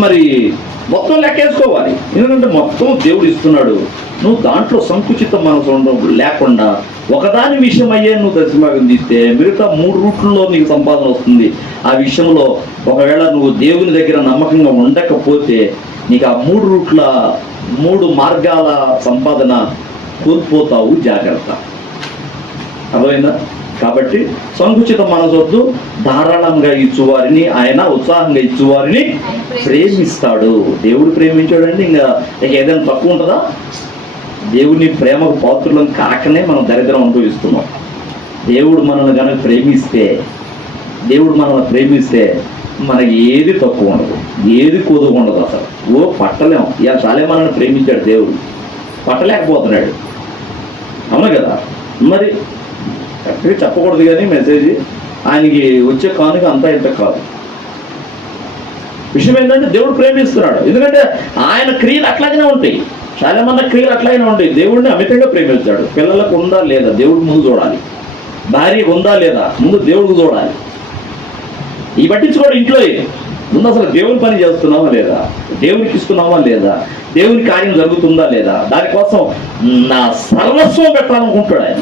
మరి మొత్తం లెక్కేసుకోవాలి. ఎందుకంటే మొత్తం దేవుడు ఇస్తున్నాడు. నువ్వు దాంట్లో సంకుచిత మనసు లేకుండా ఒకదాని విషయం అయ్యే నువ్వు దశభాగం తీస్తే మిగతా 3 రూట్లలో నీకు సంపాదన వస్తుంది. ఆ విషయంలో ఒకవేళ నువ్వు దేవుని దగ్గర నమ్మకంగా ఉండకపోతే నీకు ఆ 3 రూట్ల 3 మార్గాల సంపాదన కోల్పోతావు. జాగ్రత్త. అర్థమైందా? కాబట్టి సంకుచిత మనసొద్దు. ధారాళంగా ఇచ్చువారిని ఆయన ఉత్సాహంగా ఇచ్చువారిని ప్రేమిస్తాడు. దేవుడు ప్రేమించాడండి ఇంకా ఏదైనా తక్కువ ఉంటుందా? దేవుని ప్రేమకు పాత్రులను కాకనే మనం దరిద్రం అనుభవిస్తున్నాం. దేవుడు మనల్ని కనుక ప్రేమిస్తే మనకి ఏది తక్కువ ఉండదు, ఏది కొదువు ఉండదు. అసలు పట్టలేం. ఇలా చాలే మనల్ని ప్రేమించాడు దేవుడు, పట్టలేకపోతున్నాడు. అవును కదా? మరి కరెక్ట్గా చెప్పకూడదు కానీ మెసేజ్ ఆయనకి వచ్చే కానుక అంతా ఇంత కాదు. విషయం ఏంటంటే దేవుడు ప్రేమిస్తున్నాడు. ఎందుకంటే ఆయన క్రియలు అట్లాగనే ఉంటాయి. చాలా మంది క్రియలు అట్లాగనే ఉంటాయి. దేవుడిని అమితంగా ప్రేమిస్తాడు. పిల్లలకు ఉందా లేదా దేవుడు ముందు చూడాలి, భార్య ఉందా లేదా ముందు దేవుడికి చూడాలి. ఈ పట్టించుకోవడం ఇంట్లో ముందు అసలు దేవుని పని చేస్తున్నావా లేదా, దేవునికి ఇస్తున్నావా లేదా, దేవుని కార్యం జరుగుతుందా లేదా, దానికోసం నా సర్వస్వం పెట్టాలనుకుంటాడు ఆయన.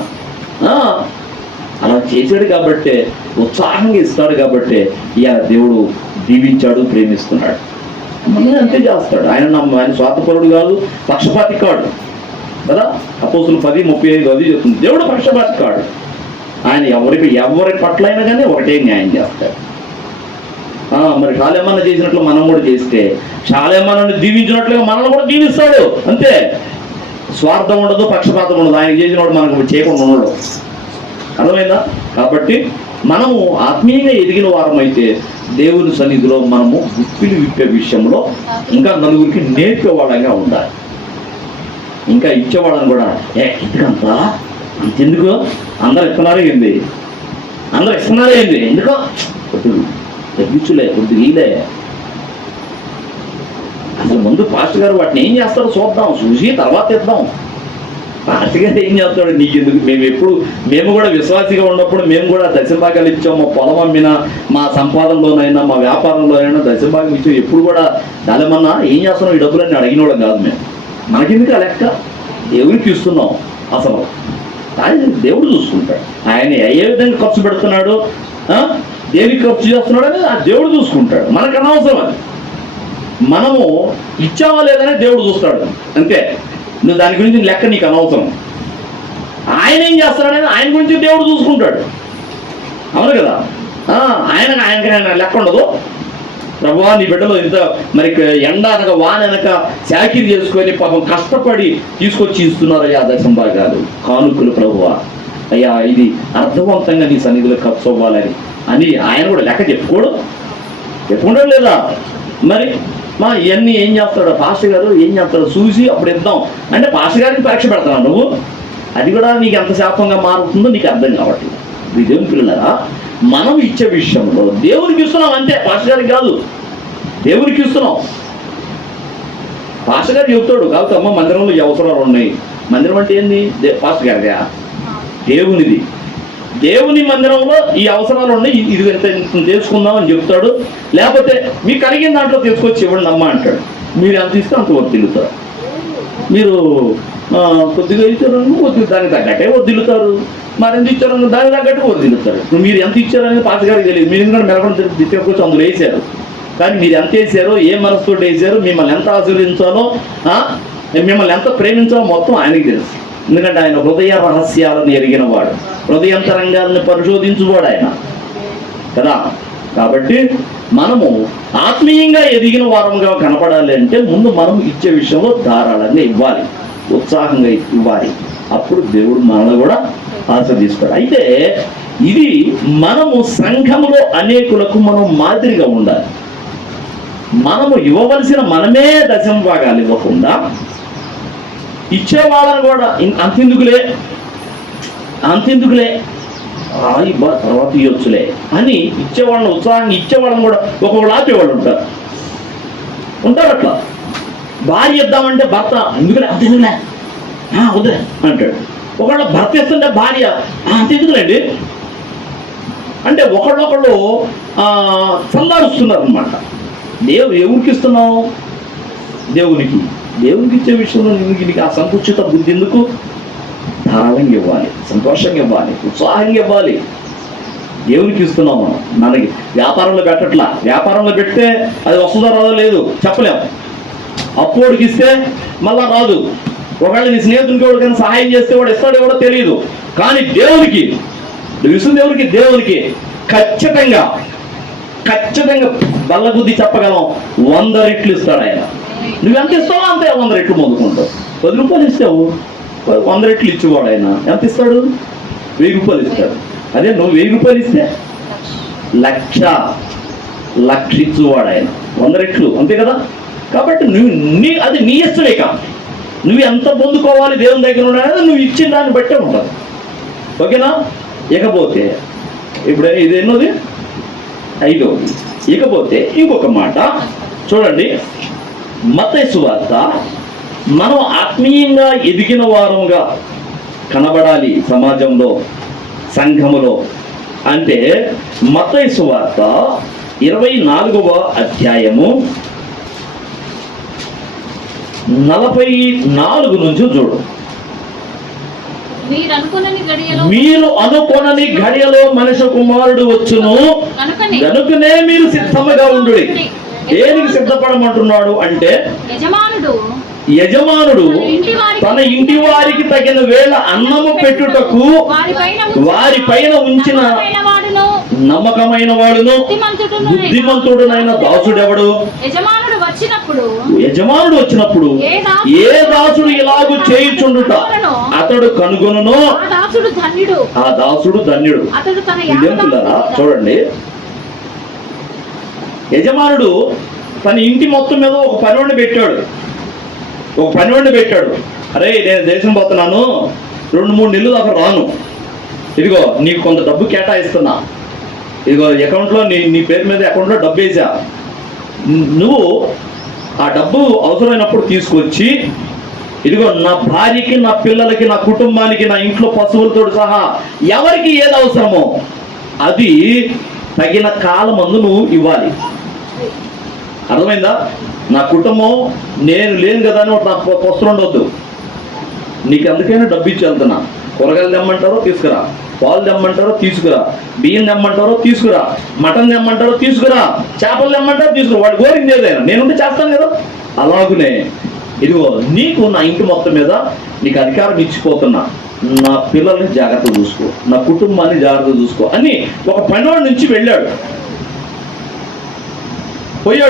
అలా చేశాడు కాబట్టే, ఉత్సాహంగా ఇస్తాడు కాబట్టే ఇవాళ దేవుడు దీవించాడు, ప్రేమిస్తున్నాడు. అంతే చేస్తాడు ఆయన. ఆయన స్వార్థపరుడు కాదు, పక్షపాతి కాడు కదా. అపోస్తులు 10:35 అది చెప్తుంది. దేవుడు పక్షపాతి కాడు. ఆయన ఎవరి పట్ల అయినా కానీ ఒకటే న్యాయం చేస్తాడు. మరి షాలేమన్న చేసినట్లు మనం కూడా చేస్తే షాలేమన్నని దీవించినట్లుగా మనల్ని కూడా దీవిస్తాడు. అంతే. స్వార్థం ఉండదు, పక్షపాతం ఉండదు. ఆయన చేసినవాడు మనకు చేయకుండా ఉండడు. అర్థమైందా? కాబట్టి మనము ఆత్మీయంగా ఎదిగిన వారం అయితే దేవుని సన్నిధిలో మనము గుప్పిలు విప్పే విషయంలో ఇంకా నలుగురికి నేర్పేవాళ్ళంగా ఉండాలి. ఇంకా ఇచ్చేవాళ్ళని కూడా ఇంతకంతా అంతెందుకు, అందరు ఇస్తున్నారే ఏంది ఎందుకో తగ్గించులే, కొద్దిగా అసలు ముందు పాస్టర్ గారు వాటిని ఏం చేస్తారో చూద్దాం, చూసి తర్వాత ఇద్దాం. పాస్టర్ గారు ఏం చేస్తాడు నీకెందుకు? మేము కూడా విశ్వాసిగా ఉన్నప్పుడు మేము కూడా దశభాగాలు ఇచ్చాం. మా పొలం అమ్మినా, మా సంపాదనలోనైనా, మా వ్యాపారంలో అయినా దశభాగం ఇచ్చాం. ఎప్పుడు కూడా దానిమన్నా ఏం చేస్తున్నాం ఈ డబ్బులన్నీ అడిగినోళ్ళం కాదు మేము. మనకెందుకు ఆ లెక్క? దేవునికి ఇస్తున్నాం. అసలు ఆయన దేవుడు చూసుకుంటాడు. ఆయన ఏ విధంగా ఖర్చు పెడుతున్నాడు, దేనికి ఖర్చు చేస్తున్నాడు అనేది ఆ దేవుడు చూసుకుంటాడు. మనకు అనవసరం. అది మనము ఇచ్చామా లేదని దేవుడు చూస్తాడు. అంతే. నువ్వు దాని గురించి లెక్క నీకు అనవసరం. ఆయన ఏం చేస్తాడనేది ఆయన గురించి దేవుడు చూసుకుంటాడు. అవును కదా? ఆయన లెక్క ఉండదు. ప్రభువా నీ బిడ్డలో ఇంత మరి ఎండ అనక వాన అనక చాకిరి చేసుకొని పాపం కష్టపడి తీసుకొచ్చి ఇస్తున్నారయ్యా దశం భాగాలు కానుకలు ప్రభువా, అయ్యా ఇది అర్థవంతంగా నీ సన్నిధిలో ఖర్చు అవ్వాలని అని ఆయన కూడా లెక్క చెప్పుకుంటాడు లేదా? మరి ఇవన్నీ ఏం చేస్తాడు పాస్టర్ గారు, ఏం చేస్తాడు చూసి అప్పుడు ఇద్దాం అంటే పాస్టర్ గారికి పరీక్ష పెడతావు నువ్వు. అది కూడా నీకు ఎంత శాపంగా మారుతుందో నీకు అర్థం కావట్లేదు. ఇది దేవుని పిల్లరా, మనం ఇచ్చే విషయంలో దేవునికి ఇస్తున్నాం అంతే, పాస్టర్ గారికి కాదు, దేవునికి ఇస్తున్నాం. పాస్టర్ గారు చెబుతాడు కాబట్టి అమ్మ మందిరంలో ఈ అవసరాలు ఉన్నాయి. మందిరం అంటే ఏంది? పాస్టర్ గారిగా దేవునిది. దేవుని మందిరంలో ఈ అవసరాలు ఉన్నాయి, ఇది ఎంత తెలుసుకుందాం అని చెప్తాడు. లేకపోతే మీకు కలిగిన దాంట్లో తీసుకొచ్చి ఇవ్వండి అమ్మ అంటాడు. మీరు ఎంత ఇస్తే అంత వర్దిల్లుతారు. మీరు కొద్దిగా ఇచ్చారని కొద్దిగా దానికి తగ్గట్టే వర్దిల్లుతారు. మరి ఎంత ఇచ్చారని దానికి తగ్గట్టు వర్దిల్లుతారు. మీరు ఎంత ఇచ్చారనేది పాస్టర్ గారికి తెలియదు. మీరు ఎందుకంటే మెలకొని తీసుకొచ్చి అందులో వేసారు. కానీ మీరు ఎంత వేసారో, ఏ మనసుతో వేసారో, మిమ్మల్ని ఎంత ఆశీర్వదించాలో, మిమ్మల్ని ఎంత ప్రేమించాలో మొత్తం ఆయనకి తెలుసు. ఎందుకంటే ఆయన హృదయ రహస్యాలను ఎరిగిన వాడు, హృదయంతరంగాలను పరిశోధించువాడు ఆయన కదా. కాబట్టి మనము ఆత్మీయంగా ఎదిగిన వారంగా కనపడాలి అంటే ముందు మనం ఇచ్చే విషయంలో ధారాళంగా ఇవ్వాలి, ఉత్సాహంగా ఇవ్వాలి. అప్పుడు దేవుడు మనల్ని కూడా ఆశీర్వదిస్తాడు. అయితే ఇది మనము సంఘములో అనేకులకు మనం మాదిరిగా ఉండాలి. మనము ఇవ్వవలసిన మనమే దశమ భాగాలు ఇవ్వకుండా ఇచ్చేవాళ్ళని కూడా అంతెందుకులే తర్వాత ఇవ్వచ్చులే అని ఇచ్చేవాళ్ళని ఉత్సాహంగా ఇచ్చేవాళ్ళని కూడా ఒకళ్ళు ఆపేవాళ్ళు ఉంటారు. అట్లా భార్య ఇద్దామంటే భర్త ఎందుకులే అంతెందుకులే వద్దే అంటాడు. ఒకళ్ళు భర్త ఇస్తుంటే భార్య అంతెందుకులేండి అంటే ఒకళ్ళొకళ్ళు చల్లారుస్తున్నారు అనమాట. ఎవరికి ఇస్తున్నావు? దేవునికి. దేవునికి ఇచ్చే విషయంలో నీకు ఆ సంకుచిత బుద్ధి ఎందుకు? ధారాళంగా ఇవ్వాలి, సంతోషంగా ఇవ్వాలి, ఉత్సాహంగా ఇవ్వాలి. దేవునికి ఇస్తున్నాం మనం. మనకి వ్యాపారంలో పెట్టట్లా. వ్యాపారంలో పెడితే అది వస్తుందో రాదో లేదు చెప్పలేము. అప్పుడికి ఇస్తే మళ్ళా రాదు. ఒకవేళ నీ స్నేహితునికి ఎవరికైనా సహాయం చేస్తే వాడు ఇస్తాడో ఎవడో తెలియదు. కానీ దేవునికి నువ్వు ఇస్తుంది దేవునికి ఖచ్చితంగా బల్ల బుద్ధి చెప్పగలం. 100 రెట్లు ఇస్తాడు ఆయన. నువ్వు ఎంత ఇస్తావో అంతే 100 రెట్లు మొదలుకుంటావు. 10 రూపాయలు ఇస్తావు, 100 రెట్లు ఇచ్చేవాడు ఆయన. ఎంత ఇస్తాడు? 1000 రూపాయలు ఇస్తాడు. అదే నువ్వు 1000 రూపాయలు ఇస్తే లక్ష ఇచ్చేవాడు ఆయన. 100 రెట్లు అంతే కదా. కాబట్టి అది నీ ఇష్టమే కాదు. నువ్వు ఎంత పొందుకోవాలి దేవుని దగ్గర ఉండేది నువ్వు ఇచ్చిన దాన్ని బట్టే ఉంటుంది. ఓకేనా? ఇకపోతే ఇప్పుడు ఇది ఎన్నోది? 5వది. ఇకపోతే ఇంకొక మాట చూడండి. మత్తయి సువార్త మనం ఆత్మీయంగా ఎదిగిన వారంగా కనబడాలి సమాజంలో, సంఘములో అంటే మత్తయి సువార్త 24వ అధ్యాయము 44 నుంచి చూడు. మీరు అనుకొనని గడియలో మనుష్య కుమారుడు వచ్చును, కనుకనే మీరు సిద్ధముగా ఉండు. దేనికి సిద్ధపడమంటున్నాడు అంటే యజమానుడు తన ఇంటి వారికి తగిన వేళ అన్నము పెట్టుటకు వారి పైన ఉంచిన నమ్మకమైన వాడును బుద్ధిమంతుడునైన దాసుడెవడు? యజమానుడు వచ్చినప్పుడు ఏ దాసుడు ఇలాగూ చేయుచుండుట అతడు కనుగొనును, ఆ దాసుడు ధన్యుడు. ఇదేంటున్నారా? చూడండి, యజమానుడు తన ఇంటి మొత్తం మీద ఒక పనివాడిని పెట్టాడు. అరే నేను దేశం పోతున్నాను, 2-3 నెలలు దాకా రాను, ఇదిగో నీకు కొంత డబ్బు కేటాయిస్తున్నా, ఇదిగో అకౌంట్లో నీ పేరు మీద అకౌంట్లో డబ్బు వేసా, నువ్వు ఆ డబ్బు అవసరమైనప్పుడు తీసుకొచ్చి ఇదిగో నా భార్యకి, నా పిల్లలకి, నా కుటుంబానికి, నా ఇంట్లో పశువులతో సహా ఎవరికి ఏది అవసరమో అది తగిన కాలమందు నువ్వు ఇవ్వాలి. అర్థమైందా? నా కుటుంబం నేను లేను కదా అని నాకు వస్తువు ఉండవద్దు. నీకు అందుకైనా డబ్బు ఇచ్చి వెళ్తున్నా. కూరగాయలు తెమ్మంటారో తీసుకురా, పాలు తెమ్మంటారో తీసుకురా, బియ్యం తెమ్మంటారో తీసుకురా, మటన్ తెమ్మంటారో తీసుకురా, చేపలు తెమ్మంటారో తీసుకురా. వాడు కోరింది ఏదైనా నేనుంటే చేస్తాను కదా. అలాగునే ఇదిగో నీకు నా ఇంటి మొత్తం మీద నీకు అధికారం ఇచ్చిపోతున్నా, నా పిల్లల్ని జాగ్రత్త చూసుకో, నా కుటుంబాన్ని జాగ్రత్త చూసుకో అని ఒక పనివాడి నుంచి వెళ్ళాడు. పోయి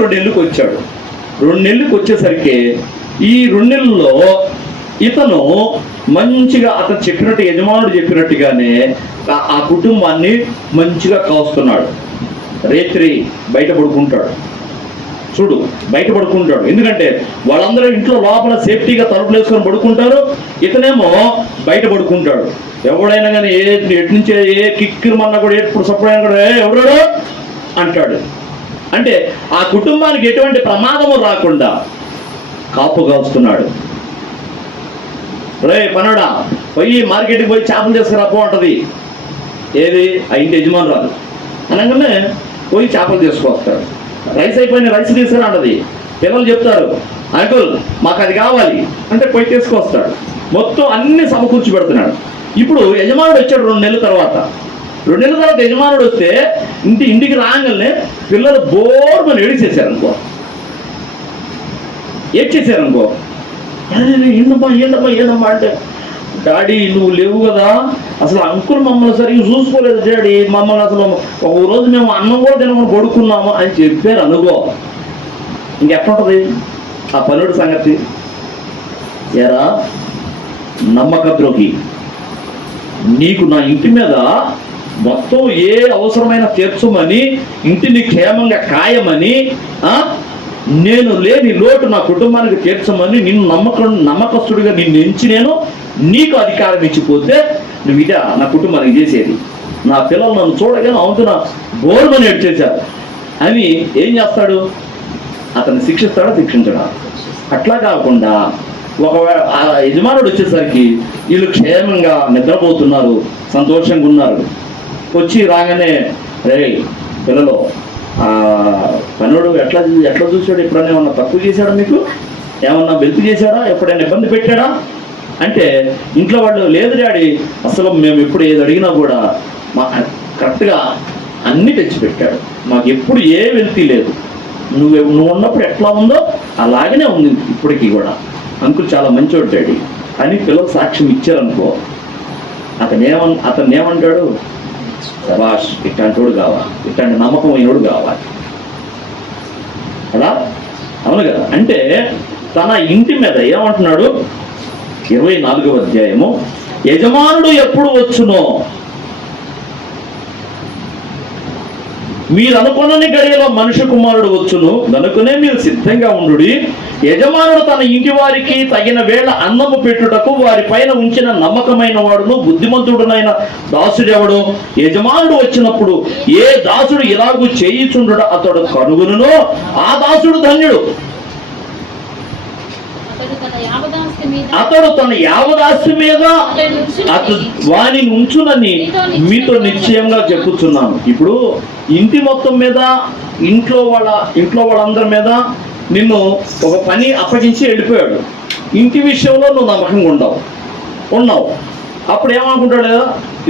2 నెలలకు వచ్చాడు. 2 నెలలకు వచ్చేసరికి ఈ 2 నెలల్లో ఇతను మంచిగా అతను చెప్పినట్టు, యజమానుడు చెప్పినట్టుగానే ఆ కుటుంబాన్ని మంచిగా కాస్తున్నాడు. రేత్రి బయట పడుకుంటాడు. చూడు, బయట పడుకుంటాడు. ఎందుకంటే వాళ్ళందరూ ఇంట్లో లోపల సేఫ్టీగా తలుపులు వేసుకొని పడుకుంటారు, ఇతనేమో బయట పడుకుంటాడు. ఎవడైనా కానీ ఎటు నుంచి ఏ కిక్కిరమన్నా కూడా ఎప్పుడు సప్పుడైనా కూడా ఎవడో అంటాడు. అంటే ఆ కుటుంబానికి ఎటువంటి ప్రమాదము రాకుండా కాపు కాస్తున్నాడు. రే పనుడా, పోయి మార్కెట్కి పోయి చేపలు తీసుకురాపో అంటది. ఏది? ఆ ఇంటి యజమానురాలు. అనగానే పోయి చేపలు తీసుకొస్తాడు. రైస్ అయిపోయిన రైస్ తీసుకురా అంటది. పిల్లలు చెప్తారు, అంకుల్ మాకు అది కావాలి అంటే పోయి తీసుకొస్తాడు. మొత్తం అన్ని సమకూర్చి పెడుతున్నాడు. ఇప్పుడు యజమానుడు వచ్చాడు 2 నెలల తర్వాత. 2 నెలల తర్వాత యజమానుడు వస్తే ఇంటికి రాగానే పిల్లలు బోర్మని ఏడ్చేసారనుకో. ఏందమ్మా అంటే, డాడీ నువ్వు లేవు కదా, అసలు అంకుల్ మమ్మల్ని సరిగ్గా చూసుకోలేదు డాడీ, మమ్మల్ని అసలు ఒక రోజు మేము అన్నం కూడా తినకుండా పడుకున్నాము అని చెప్పారు అనుకో. ఇంకెట్లుంటుంది ఆ పనుడి సంగతి? ఎరా నమ్మకద్రోహి, నీకు నా ఇంటి మీద మొత్తం ఏ అవసరమైన తీర్చమని, ఇంటిని క్షేమంగా కాయమని, నేను లేని లోటు నా కుటుంబానికి తీర్చమని నిన్ను నమ్మకస్తుడిగా నిన్ను ఎంచి నేను నీకు అధికారం ఇచ్చిపోతే నువ్వు ఇదే నా కుటుంబానికి చేసేది. నా పిల్లలు నన్ను చూడగానే అవుతున్నా బోర్మని ఏడ్చేశారు అని ఏం చేస్తాడు? అతన్ని శిక్షించడా? అట్లా కాకుండా ఒకవేళ ఆ యజమానుడు వచ్చేసరికి వీళ్ళు క్షేమంగా నిద్రపోతున్నారు, సంతోషంగా ఉన్నారు. వచ్చి రాగానే, రే పిల్లలు, పనుడు ఎట్లా చూసాడు? ఎప్పుడైనా ఏమన్నా తక్కువ చేశాడా? మీకు ఏమన్నా వెలుపు చేశాడా? ఎప్పుడైనా ఇబ్బంది పెట్టాడా అంటే ఇంట్లో వాళ్ళు, లేదు డాడీ, అసలు మేము ఎప్పుడు ఏది అడిగినా కూడా మాకు కరెక్ట్గా అన్నీ తెచ్చిపెట్టాడు, మాకు ఎప్పుడు ఏ వెలితి లేదు, నువ్వు ఉన్నప్పుడు ఎట్లా ఉందో అలాగనే ఉంది ఇప్పటికీ కూడా, అంకుల్ చాలా మంచోడు డాడీ అని పిల్లలు సాక్ష్యం ఇచ్చారనుకో. అతను ఏమంటాడు? సబాష్, ఇట్లాంటోడు కావాలి, ఇట్లాంటి నమ్మకమైనోడు కావాలి అలా. అవును కదా? అంటే తన ఇంటి మీద ఏమంటున్నాడు? 24వ అధ్యాయము, యజమానుడు ఎప్పుడు వచ్చునో మీరు అనుకున్నని గడియలో మనుష్య కుమారుడు వచ్చును కనుకనే మీరు సిద్ధంగా ఉండుడి. యజమానుడు తన ఇంటి వారికి తగిన వేళ అన్నము పెట్టుటకు వారి పైన ఉంచిన నమ్మకమైన వాడును బుద్ధిమంతుడునైన దాసుడెవడు? యజమానుడు వచ్చినప్పుడు ఏ దాసుడు ఇలాగూ చేయుచుండుట అతడు కనుగొనునో ఆ దాసుడు ధన్యుడు. అతడు తన యావదాస్తి మీద వాని ఉంచునని మీతో నిశ్చయంగా చెప్పుచున్నాను. ఇప్పుడు ఇంటి మొత్తం మీద, ఇంట్లో వాళ్ళందరి మీద నిన్ను ఒక పని అప్పగించి వెళ్ళిపోయాడు. ఇంటి విషయంలో నువ్వు నమ్మకంగా ఉన్నావు. అప్పుడు ఏమనుకుంటాడు?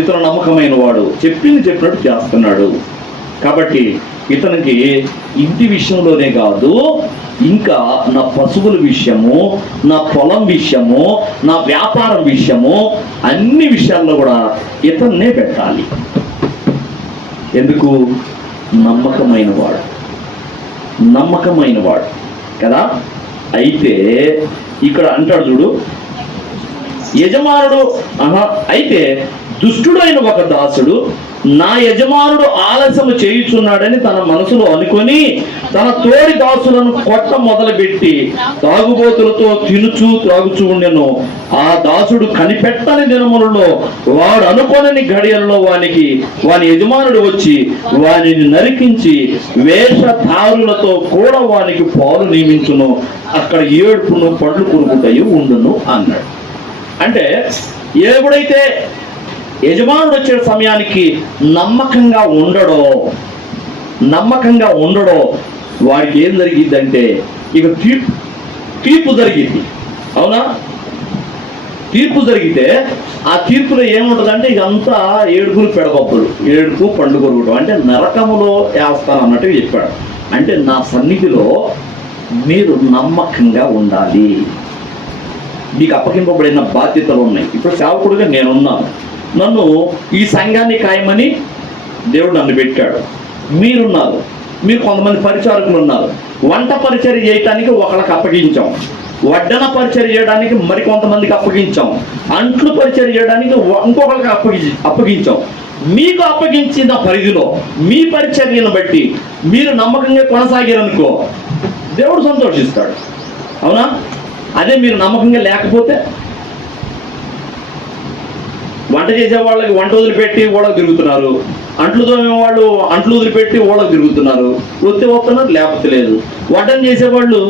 ఇతను నమ్మకమైన వాడు, చెప్పినట్టు చేస్తున్నాడు. కాబట్టి ఇతనికి ఇంటి విషయంలోనే కాదు, ఇంకా నా పశువుల విషయము, నా పొలం విషయము, నా వ్యాపారం విషయము, అన్ని విషయాల్లో కూడా ఇతన్నే పెట్టాలి. ఎందుకు? నమ్మకమైన వాడు కదా. అయితే ఇక్కడ అంటాడు చూడు, యజమానుడు అయితే దుష్టుడైన ఒక దాసుడు నా యజమానుడు ఆలస్యము చేయుచున్నాడని తన మనసులో అనుకొని తన తోడి దాసులను కొట్ట మొదలుపెట్టి తాగుబోతులతో త్రాగుచూ ఉండెను. ఆ దాసుడు కనిపెట్టని దినములలో వాడు అనుకోనని గడియలలో వాని యజమానుడు వచ్చి వానిని నరికించి వేషధారులతో కూడా వానికి పాలు నియమించును, అక్కడ ఏడుపును పండ్లు కొరుకుతాయి ఉండును అన్నాడు. అంటే ఎప్పుడైతే యజమానుడు వచ్చే సమయానికి నమ్మకంగా ఉండడో వాడికి ఏం జరిగిద్దంటే ఇక తీర్పు జరిగింది. అవునా? తీర్పు జరిగితే ఆ తీర్పులో ఏముంటుందంటే ఇదంతా ఏడుపు పండ్లు కొరకడం, అంటే నరకములో వేస్తాను అన్నట్టుగా చెప్పాడు. అంటే నా సన్నిధిలో మీరు నమ్మకంగా ఉండాలి. మీకు అప్పగింపబడిన బాధ్యతలు ఉన్నాయి. ఇప్పుడు సేవకుడిగా నేనున్నాను, నన్ను ఈ సంఘాన్ని కాయమని దేవుడు నన్ను పెట్టాడు. మీరున్నారు, మీరు కొంతమంది పరిచారకులు ఉన్నారు. వంట పరిచర్య చేయడానికి ఒకళ్ళకి అప్పగించాం, వడ్డన పరిచర్య చేయడానికి మరికొంతమందికి అప్పగించాం, అంట్లు పరిచర్య చేయడానికి ఇంకొకరికి అప్పగించాం. మీకు అప్పగించిన పరిధిలో మీ పరిచర్యను బట్టి మీరు నమ్మకంగా కొనసాగారనుకో, దేవుడు సంతోషిస్తాడు. అవునా? అదే మీరు నమ్మకంగా లేకపోతే, వంట చేసే వాళ్ళకి వంట వదిలిపెట్టి ఓడకు తిరుగుతున్నారు, అంట్లు తోమే వాళ్ళు అంట్లు వదిలిపెట్టి ఓడకు తిరుగుతున్నారు, వస్తే వస్తున్నారు లేకపోతే లేదు. వడ్డన చేసేవాళ్ళు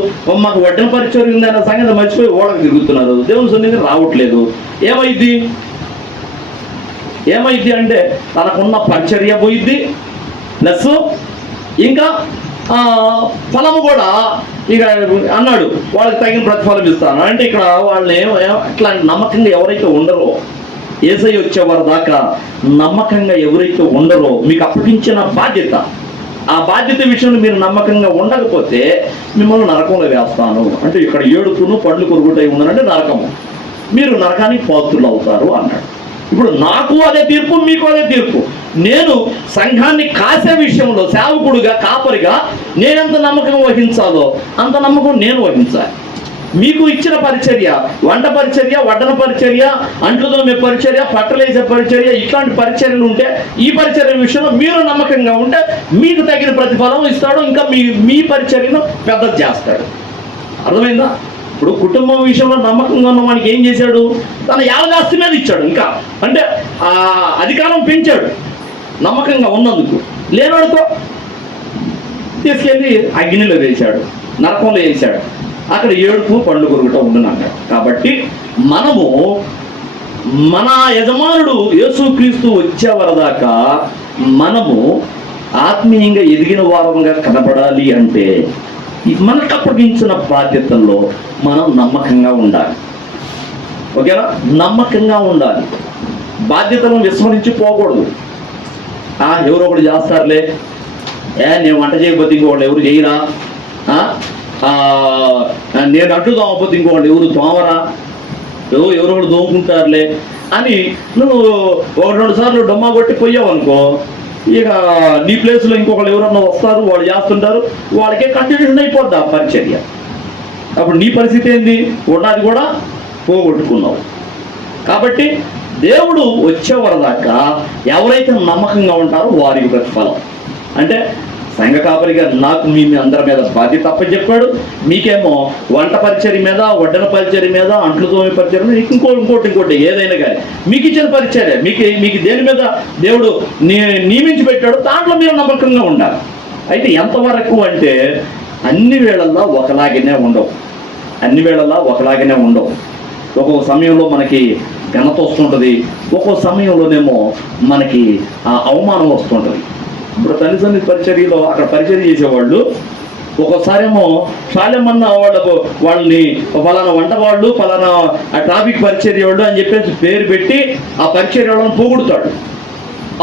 మాకు వడ్డన పరిచయం ఉందన్న సంగతి మర్చిపోయి ఓడకు తిరుగుతున్నారు, దేవుని సన్నిధికి రావట్లేదు. ఏమైద్ది అంటే తనకున్న పరిచర్య పోయిద్ది, ప్లస్ ఇంకా ఫలము కూడా ఇక అన్నాడు వాళ్ళకి తగిన ప్రతిఫలం ఇస్తాను అంటే ఇక్కడ వాళ్ళని ఇట్లా నమ్మకంగా ఎవరైతే ఉండరో, యేసయ్య వచ్చేవారు దాకా నమ్మకంగా ఎవరైతే ఉండరో, మీకు అప్పగించిన బాధ్యత, ఆ బాధ్యత విషయంలో మీరు నమ్మకంగా ఉండకపోతే మిమ్మల్ని నరకంలో వేస్తాను అంటే ఇక్కడ ఏడుపును పండ్లు కొరుకుటై ఉందనంటే నరకము, మీరు నరకానికి పాత్రులు అవుతారు అన్నాడు. ఇప్పుడు నాకు అదే తీర్పు, మీకు అదే తీర్పు. నేను సంఘాన్ని కాసే విషయంలో సేవకుడుగా, కాపరిగా నేనెంత నమ్మకం వహించాలో అంత నమ్మకం నేను వహించాలి. మీకు ఇచ్చిన పరిచర్య, వంట పరిచర్య, వడ్డన పరిచర్య, అంట్లు తోమే పరిచర్య, పట్టలేసే పరిచర్య, ఇట్లాంటి పరిచర్యలు ఉంటే ఈ పరిచర్య విషయంలో మీరు నమ్మకంగా ఉంటే మీకు తగిన ప్రతిఫలం ఇస్తాడు, ఇంకా మీ పరిచర్యను పెద్దది చేస్తాడు. అర్థమైందా? ఇప్పుడు కుటుంబం విషయంలో నమ్మకంగా ఉన్న మనకి ఏం చేశాడు? తన యావదాస్తి మీద ఇచ్చాడు, ఇంకా అంటే ఆ అధికారం పెంచాడు నమ్మకంగా ఉన్నందుకు. లేనోడుతో తీసుకెళ్ళి అగ్నిలో వేశాడు, నరకంలో వేశాడు, అక్కడ ఏడుపు పండ్లు కొరుకుట ఉండునన్నాడు. కాబట్టి మనము మన యజమానుడు యేసుక్రీస్తు వచ్చేవరదాకా మనము ఆత్మీయంగా ఎదిగిన వారంగా కనపడాలి అంటే మనకు అప్పగించిన బాధ్యతల్లో మనం నమ్మకంగా ఉండాలి. ఓకేనా? నమ్మకంగా ఉండాలి, బాధ్యతలను విస్మరించి పోకూడదు. ఎవరో ఒకటి చేస్తారులే, నేను వంట చేయకపోతే ఇంకోళ్ళు ఎవరు చేయరా, నేను అడ్డు తోమకపోతే ఇంకోళ్ళు ఎవరు తోమరా, ఎవరో ఒకటి దోముకుంటారులే అని నువ్వు 1-2 సార్లు డొమ్మా కొట్టి పోయావు అనుకో, ఇక నీ ప్లేస్లో ఇంకొకళ్ళు ఎవరన్నా వస్తారు, వాళ్ళు చేస్తుంటారు, వాళ్ళకే కంటిన్యూషన్ అయిపోద్ది ఆ పరిచర్య. అప్పుడు నీ పరిస్థితి ఏంది? ఉన్నది కూడా పోగొట్టుకున్నావు. కాబట్టి దేవుడు వచ్చేవరదాకా ఎవరైతే నమ్మకంగా ఉంటారో వారికి ప్రతిఫలం. అంటే సంఘ కాపరిగా నాకు మీ అందరి మీద బాధ్యత అప్పచెప్పాడు, మీకేమో వంట పరిచర్య మీద, వడ్డన పరిచర్య మీద, అంట్లు తోమే పరిచర్య మీద, ఇంకోటి ఏదైనా కానీ మీకు ఇచ్చిన పరిచర్య, మీకు దేని మీద దేవుడు నియమించి పెట్టాడు, దాంట్లో మీరు నమ్మకంగా ఉండాలి. అయితే ఎంతవరకు అంటే అన్ని వేళల్లో ఒకలాగానే ఉండవు. ఒక్కొక్క సమయంలో మనకి ఘనత వస్తుంటుంది, ఒక్కో సమయంలోనేమో మనకి అవమానం వస్తుంటుంది. ఇప్పుడు తల్లిదండ్రుల పరిచర్యలో అక్కడ పరిచర్య చేసేవాళ్ళు ఒక్కోసారేమో చాలేమన్నా వాళ్ళని ఫలానా వంట వాళ్ళు, ఫలానా ట్రాఫిక్ పరిచర్య వాళ్ళు అని చెప్పేసి పేరు పెట్టి ఆ పరిచర్య వాళ్ళని పొగుడుతాడు,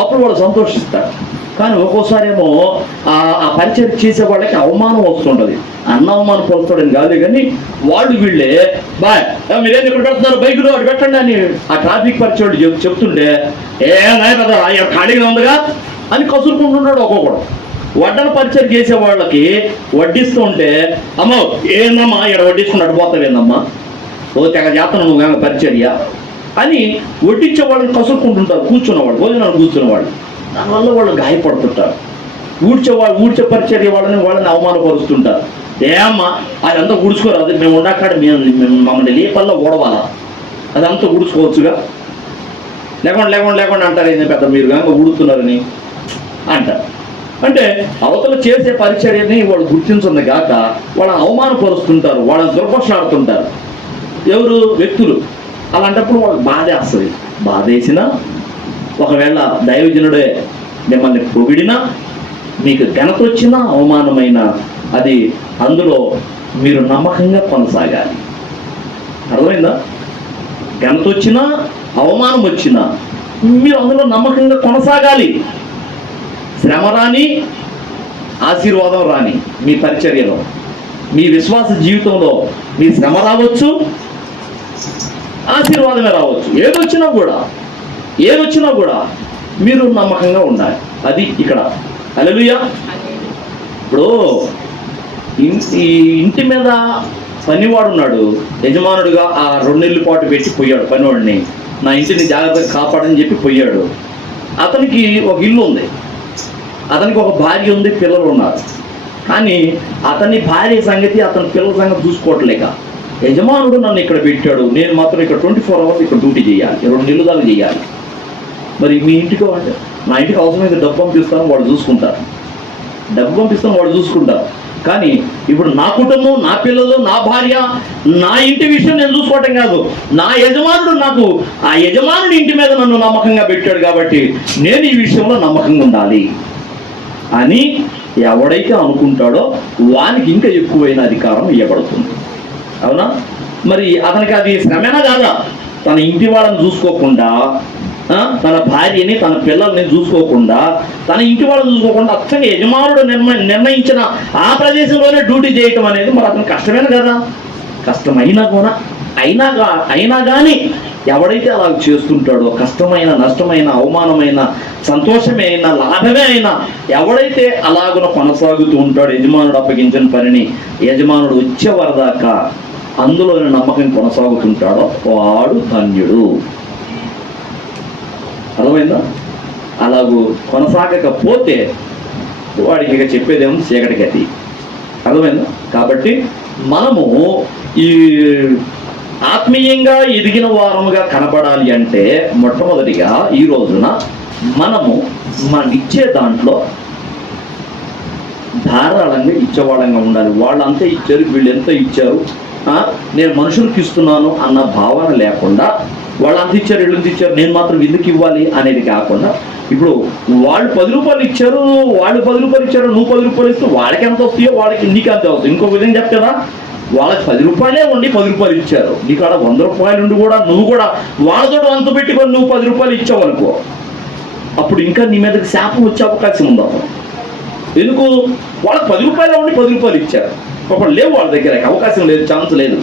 అప్పుడు వాళ్ళు సంతోషిస్తారు. కానీ ఒక్కోసారేమో ఆ పరిచర్య చేసే వాళ్ళకి అవమానం వస్తుంటుంది. అన్న అవమానం పరుస్తాడని కాదు కానీ వాళ్ళు వీళ్ళే మీరేం ఇక్కడ పెడుతున్నారు, బైకులో అటు పెట్టండి అని ఆ ట్రాఫిక్ పరిచయం చెప్తుంటే కదా ఖాళీగా ఉందిగా అని కసురుకుంటున్నాడు ఒక్కొక్కడు. వడ్డన పరిచయం చేసే వాళ్ళకి వడ్డిస్తూ ఉంటే అమ్మో ఏందమ్మా ఇక్కడ వడ్డిస్తున్నాడు పోతావేందమ్మా, తెగ చేతను నువ్వు పరిచర్య అని వడ్డించే వాళ్ళని కసురుకుంటుంటారు కూర్చున్నవాళ్ళు, భోజనాలు కూర్చున్నవాళ్ళు. దానివల్ల వాళ్ళు గాయపడుతుంటారు. ఊడ్చే పరిచర్య వాళ్ళని అవమానపరుస్తుంటారు. ఏమ్మా అదంతా ఊడ్చుకోరాదు, మేము ఉండకాడ మమ్మల్ని లేపల్లో ఓడవాలా, అదంతా ఊడ్చుకోవచ్చుగా, లేకుండా అంటారు ఏంది పెద్ద మీరు కనుక ఊడుతున్నారని అంటారు. అంటే అవతల చేసే పరిచర్యని వాళ్ళు గుర్తించింది కాక వాళ్ళని అవమానపరుస్తుంటారు, వాళ్ళని దుర్భాషలాడుతుంటారు ఎవరు వ్యక్తులు. అలాంటప్పుడు వాళ్ళకి బాధేస్తుంది. బాధేసినా ఒకవేళ దైవజనుడే మిమ్మల్ని పొగిడినా, మీకు ఘనత వచ్చినా, అవమానమైన అది అందులో మీరు నమ్మకంగా కొనసాగాలి. అర్థమైందా? ఘనత వచ్చినా, అవమానం వచ్చినా మీరు అందులో నమ్మకంగా కొనసాగాలి. శ్రమ రాని, ఆశీర్వాదం రాని మీ పరిచర్యలో మీ విశ్వాస జీవితంలో మీ శ్రమ రావచ్చు, ఆశీర్వాదమే రావచ్చు. ఏదొచ్చినా కూడా మీరు నమ్మకంగా ఉండాలి. అది ఇక్కడ. హల్లెలూయా. ఇప్పుడు ఈ ఇంటి మీద పనివాడు ఉన్నాడు, యజమానుడిగా ఆ 2 నెలల పాటు పెట్టి పోయాడు పనివాడిని, నా ఇంటిని జాగ్రత్తగా కాపాడని చెప్పి పోయాడు. అతనికి ఒక ఇల్లు ఉంది, అతనికి ఒక భార్య ఉంది, పిల్లలు ఉన్నారు. కానీ అతని భార్య సంగతి, అతని పిల్లల సంగతి చూసుకోవట్లేక యజమానుడు నన్ను ఇక్కడ పెట్టాడు, నేను మాత్రం ఇక్కడ 24 అవర్స్ ఇక్కడ డ్యూటీ చేయాలి, 2 నెలలు దాకా చేయాలి. మరి మీ ఇంటికి అంటే నా ఇంటికి అవసరమైతే డబ్బు పంపిస్తాను, వాళ్ళు చూసుకుంటారు. కానీ ఇప్పుడు నా కుటుంబం, నా పిల్లలు, నా భార్య, నా ఇంటి విషయం నేను చూసుకోవటం కాదు, నా యజమానుడు ఆ యజమానుడి ఇంటి మీద నన్ను నమ్మకంగా పెట్టాడు కాబట్టి నేను ఈ విషయంలో నమ్మకంగా ఉండాలి అని ఎవడైతే అనుకుంటాడో వానికి ఇంకా ఎక్కువైన అధికారం ఇవ్వబడుతుంది. అవునా? మరి అతనికి అది శ్రమేనా కాదా? తన ఇంటి వాళ్ళని చూసుకోకుండా, తన భార్యని, తన పిల్లల్ని చూసుకోకుండా, తన ఇంటి వాళ్ళని చూసుకోకుండా అచ్చంగా యజమానుడు నిర్ణయించిన ఆ ప్రదేశంలోనే డ్యూటీ చేయటం అనేది మరి అతను కష్టమేనా కదా? కష్టమైనా కూడా అయినా కానీ ఎవడైతే అలా చేస్తుంటాడో, కష్టమైన, నష్టమైన, అవమానమైన, సంతోషమైన, లాభమే అయినా ఎవడైతే అలాగున కొనసాగుతూ ఉంటాడో యజమానుడు అప్పగించిన పనిని, యజమానుడు వచ్చే వరదాకా అందులోని నమ్మకం కొనసాగుతుంటాడో వాడు ధన్యుడు. అర్థమైందా? అలాగూ కొనసాగకపోతే వాడికి ఇక చెప్పేదేమో చీకటి గతి. అర్థమైందా? కాబట్టి మనము ఈ ఆత్మీయంగా ఎదిగిన వారముగా కనబడాలి అంటే మొట్టమొదటిగా ఈ రోజున మనము ఇచ్చే దాంట్లో ధారాళంగా ఇచ్చేవాళ్ళంగా ఉండాలి. వాళ్ళంతా ఇచ్చారు, వీళ్ళు ఎంత ఇచ్చారు, నేను మనుషులకు ఇస్తున్నాను అన్న భావన లేకుండా, వాళ్ళంత ఇచ్చారు, వీళ్ళంత ఇచ్చారు, నేను మాత్రం ఎందుకు ఇవ్వాలి అనేది కాకుండా, ఇప్పుడు వాళ్ళు 10 రూపాయలు ఇచ్చారు, వాళ్ళు 10 రూపాయలు ఇచ్చారు, నువ్వు 10 రూపాయలు ఇస్తే వాళ్ళకి ఎంత వస్తాయో వాళ్ళకి నీకు అంతే వస్తుంది. ఇంకో విధంగా చెప్తారా, వాళ్ళకి 10 రూపాయలే ఉండి 10 రూపాయలు ఇచ్చారు, నీకు ఆడ 100 రూపాయలు ఉండి కూడా నువ్వు కూడా వాళ్ళతో వంత పెట్టుకొని నువ్వు 10 రూపాయలు ఇచ్చావు అనుకో, అప్పుడు ఇంకా నీ మీదకి శాపం వచ్చే అవకాశం ఉంది. అప్పుడు ఎందుకు? వాళ్ళకి 10 రూపాయలు ఉండి 10 రూపాయలు ఇచ్చారు, ఒకళ్ళు లేవు వాళ్ళ దగ్గర, అవకాశం లేదు, ఛాన్స్ లేదు,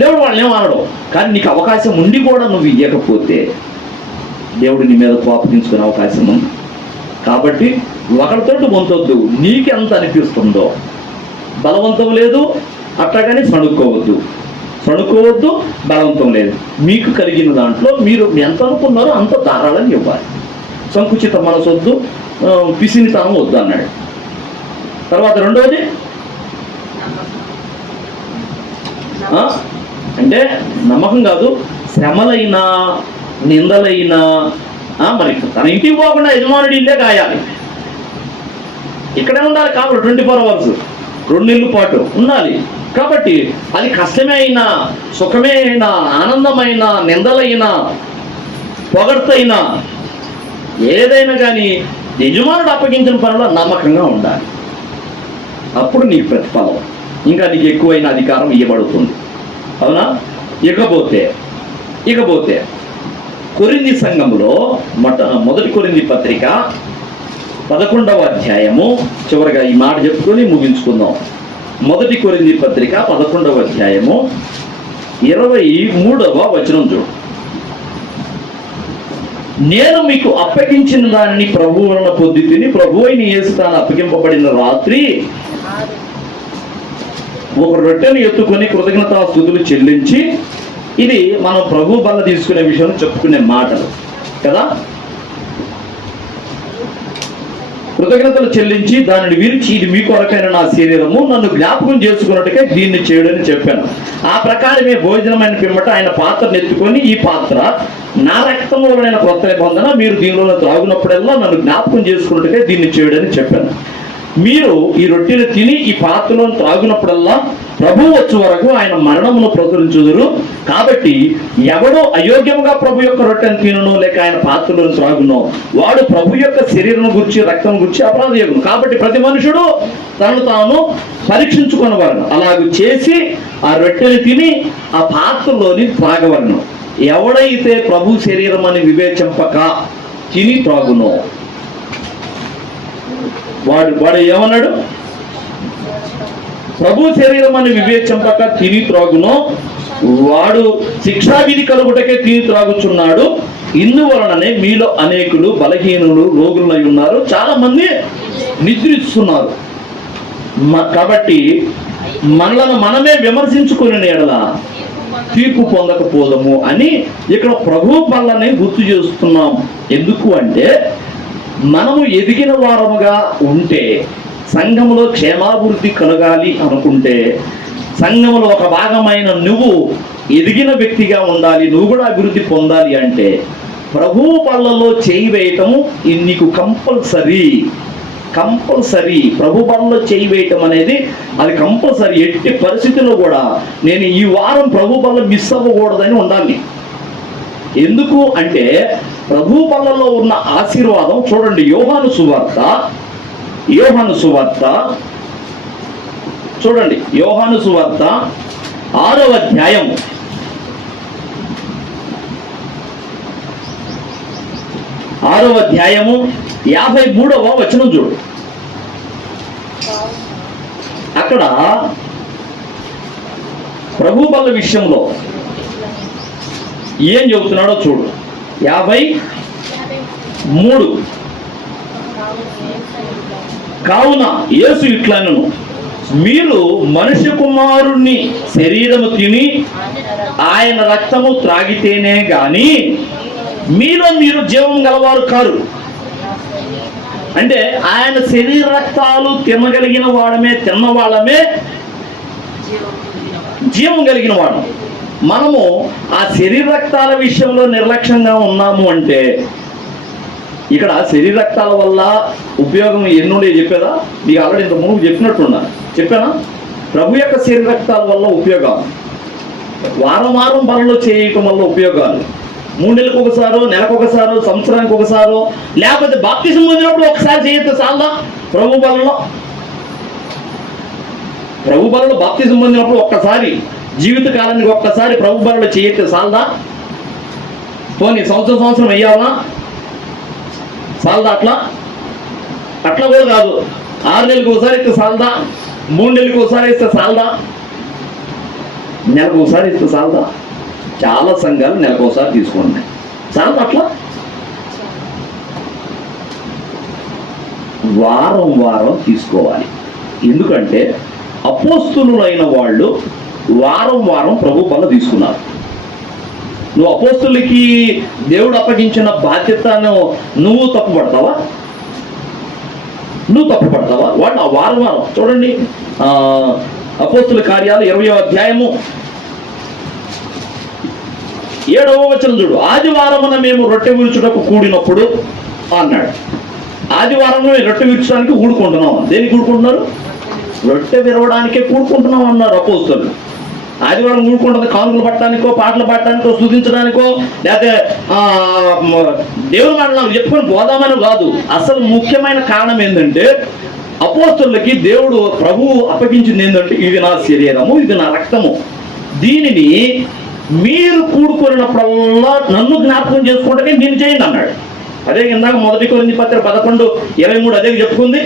దేవుడు వాళ్ళని ఏమనడం. కానీ నీకు అవకాశం ఉండి కూడా నువ్వు ఇవ్వకపోతే దేవుడు నీ మీద కోపగించుకునే అవకాశం ఉంది. కాబట్టి ఒకరితో పొందొద్దు, నీకెంత అనిపిస్తుందో. బలవంతం లేదు, అట్లాగని సణుక్కోవద్దు, బలవంతం లేదు. మీకు కలిగిన దాంట్లో మీరు ఎంత అనుకున్నారో అంత ధారాళంగా ఇవ్వాలి. సంకుచిత మనసు వద్దు, పిసినితనం వద్దు అన్నాడు. తర్వాత రెండవది అంటే నమ్మకం కాదు, శ్రమలైనా నిందలైనా మరి తన ఇంటికి పోకుండా యజమానుడి ఇల్లే కాయాలి, ఇక్కడే ఉండాలి. కాబట్టి 24 అవర్స్ 2 నెలల పాటు ఉండాలి. కాబట్టి అది కష్టమే అయినా, సుఖమే అయినా, ఆనందమైన, నిందలైనా, పొగడ్తైనా, ఏదైనా కానీ యజమానుడు అప్పగించిన పనిలో నమ్మకంగా ఉండాలి. అప్పుడు నీకు ప్రతిఫలం, ఇంకా నీకు ఎక్కువైన అధికారం ఇవ్వబడుతుంది. అవునా? ఇకపోతే కొరింథీ సంఘంలో మొదటి కొరింథీ పత్రిక 11వ అధ్యాయము, చివరిగా ఈ మాట చెప్పుకొని ముగించుకుందాం. మొదటి కొరింథీ పత్రిక 11వ అధ్యాయము 23వ వచనం చూడు. నేను మీకు అప్పగించిన దానిని ప్రభువు వలన పొంది తిని, ప్రభు అయిన యేసు తాను అప్పగింపబడిన రాత్రి ఒక రొట్టెను ఎత్తుకొని కృతజ్ఞతాస్తుతులు చెల్లించి, ఇది మనం ప్రభు బల్ల తీసుకునే విషయం చెప్పుకునే మాటలు కదా, కృతజ్ఞతలు చెల్లించి దానిని విరిచి, ఇది మీ కొరకైన నా శరీరము, నన్ను జ్ఞాపకం చేసుకున్నట్టుగా దీన్ని చేయడని చెప్పాను. ఆ ప్రకారమే భోజనమైన పిమ్మట ఆయన పాత్రను ఎత్తుకొని, ఈ పాత్ర నా రక్తంలో నేను కొత్త నిబంధన, మీరు దీనిలో త్రాగునప్పుడల్లా నన్ను జ్ఞాపకం చేసుకున్నట్టుగా దీన్ని చేయడని చెప్పాను. మీరు ఈ రొట్టెను తిని ఈ పాత్రలో త్రాగునప్పుడల్లా ప్రభు వచ్చే వరకు ఆయన మరణమును ప్రచురించుదురు. కాబట్టి ఎవడో అయోగ్యముగా ప్రభు యొక్క రొట్టెను తినను, లేక ఆయన పాత్రలో త్రాగునో, వాడు ప్రభు యొక్క శరీరం గురించి, రక్తం గురించి అపరాధయోగం. కాబట్టి ప్రతి మనుషుడు తనను తాను పరీక్షించుకునేవారు, అలాగ చేసి ఆ రొట్టెను తిని ఆ పాత్రలోని త్రాగవలను. ఎవడైతే ప్రభు శరీరం అని వివేచింపక తిని త్రాగునో వాడు ఏమన్నాడు? ప్రభు శరీరం అని వివేచింపక తిని త్రాగునో వాడు శిక్షావిధి కలుగుటకే తిని త్రాగుచున్నాడు. ఇందువలననే మీలో అనేకులు బలహీనులు రోగులై ఉన్నారు, చాలా మంది నిద్రిస్తున్నారు. కాబట్టి మనలను మనమే విమర్శించుకునే ఎడల తీర్పు పొందకపోదము అని ఇక్కడ ప్రభు వల్లనే గుర్తు చేస్తున్నాం. ఎందుకు అంటే మనము ఎదిగిన వారముగా ఉంటే, సంఘములో క్షేమాభివృద్ధి కలగాలి అనుకుంటే, సంఘములో ఒక భాగమైన నువ్వు ఎదిగిన వ్యక్తిగా ఉండాలి, నువ్వు కూడా అభివృద్ధి పొందాలి అంటే ప్రభు బల్లలో చేయి వేయటము నీకు కంపల్సరీ. ప్రభు బల్లలో చేయి వేయటం అనేది అది కంపల్సరీ. ఎట్టి పరిస్థితుల్లో కూడా నేను ఈ వారం ప్రభు బల్ల మిస్ అవ్వకూడదని ఉండాలి. ఎందుకు అంటే ప్రభు బల్లలో ఉన్న ఆశీర్వాదం చూడండి. యోహాను సువార్త చూడండి. యోహాను సువార్త 6వ అధ్యాయం 53వ వచనం చూడు. అక్కడ ప్రభు బల్ల విషయంలో ఏం చెబుతున్నాడో చూడు. 53. కావున యేసు ఇట్లనెను, మీరు మనుష్య కుమారుణ్ణి శరీరము తిని ఆయన రక్తము త్రాగితేనే గాని మీలో మీరు జీవం గలవారు కారు. అంటే ఆయన శరీర రక్తాలు తినగలిగిన వాళ్ళమే జీవం కలిగిన వాడు. మనము ఆ శరీర రక్తాల విషయంలో నిర్లక్ష్యంగా ఉన్నాము అంటే, ఇక్కడ శరీర రక్తాల వల్ల ఉపయోగం ఎన్నుండే చెప్పేదా? మీకు ఆల్రెడీ ఇంత ముందు చెప్పానా? ప్రభు యొక్క శరీర రక్తాల వల్ల ఉపయోగాలు, వారం పనులు చేయటం వల్ల ఉపయోగాలు, 3 నెలలకు ఒకసారో, నెలకు ఒకసారో, సంవత్సరానికి ఒకసారో, లేకపోతే బాప్తిజం పొందినప్పుడు ఒకసారి చేయొచ్చు చాలదా? ప్రభు బలలో బాప్తిజం పొందినప్పుడు ఒక్కసారి, జీవిత కాలానికి ఒక్కసారి ప్రభు బలలో చేయొచ్చు చాలదా? పోనీ సంవత్సరం వెయ్యాలనా? చాలదా? అట్లా కూడా కాదు. 6 నెలలకు ఒకసారి ఇస్తే చాలదా? 3 నెలలకు ఒకసారి ఇస్తే చాలదా? నెలకు ఒకసారి ఇస్తే చాలదా? చాలా సంఘాలు నెలకు ఒకసారి తీసుకుంటున్నాయి. చాలదా? అట్లా వారం తీసుకోవాలి. ఎందుకంటే అపోస్తులులైన వాళ్ళు వారం ప్రభు బల్ల తీసుకున్నారు. నువ్వు అపోస్తులకి దేవుడు అప్పగించిన బాధ్యతను నువ్వు తప్పుపడతావా? వాళ్ళు ఆ వారం చూడండి. అపోస్తుల కార్యాలు 20వ అధ్యాయము 7వ వచనం చూడు. ఆదివారమున మేము రొట్టె విరుచుటకు కూడినప్పుడు అన్నాడు. ఆదివారంలో రొట్టె విరుచడానికి కూడుకుంటున్నాం. దేనికి కూడుకుంటున్నారు? రొట్టె విరవడానికే కూడుకుంటున్నాం అన్నారు అపోస్తులు. ఆదివారం కూడుకుంటుంది కానుకలు పట్టడానికో, పాటలు పాడటానికో, స్తుతించడానికో, లేకపోతే దేవుని మాటలు చెప్పుకొని పోదామని కాదు. అసలు ముఖ్యమైన కారణం ఏంటంటే అపోస్తులకి దేవుడు ప్రభువు అప్పగించింది ఏంటంటే, ఇది నా శరీరము, ఇది నా రక్తము, దీనిని మీరు కూడుకున్నప్పుడల్లా నన్ను జ్ఞాపకం చేసుకుంటే దీన్ని చేయండి అన్నాడు. అదే ఇందాక 1 కొరింథీ పత్రిక 11:23 అదే చెప్పుకుంది.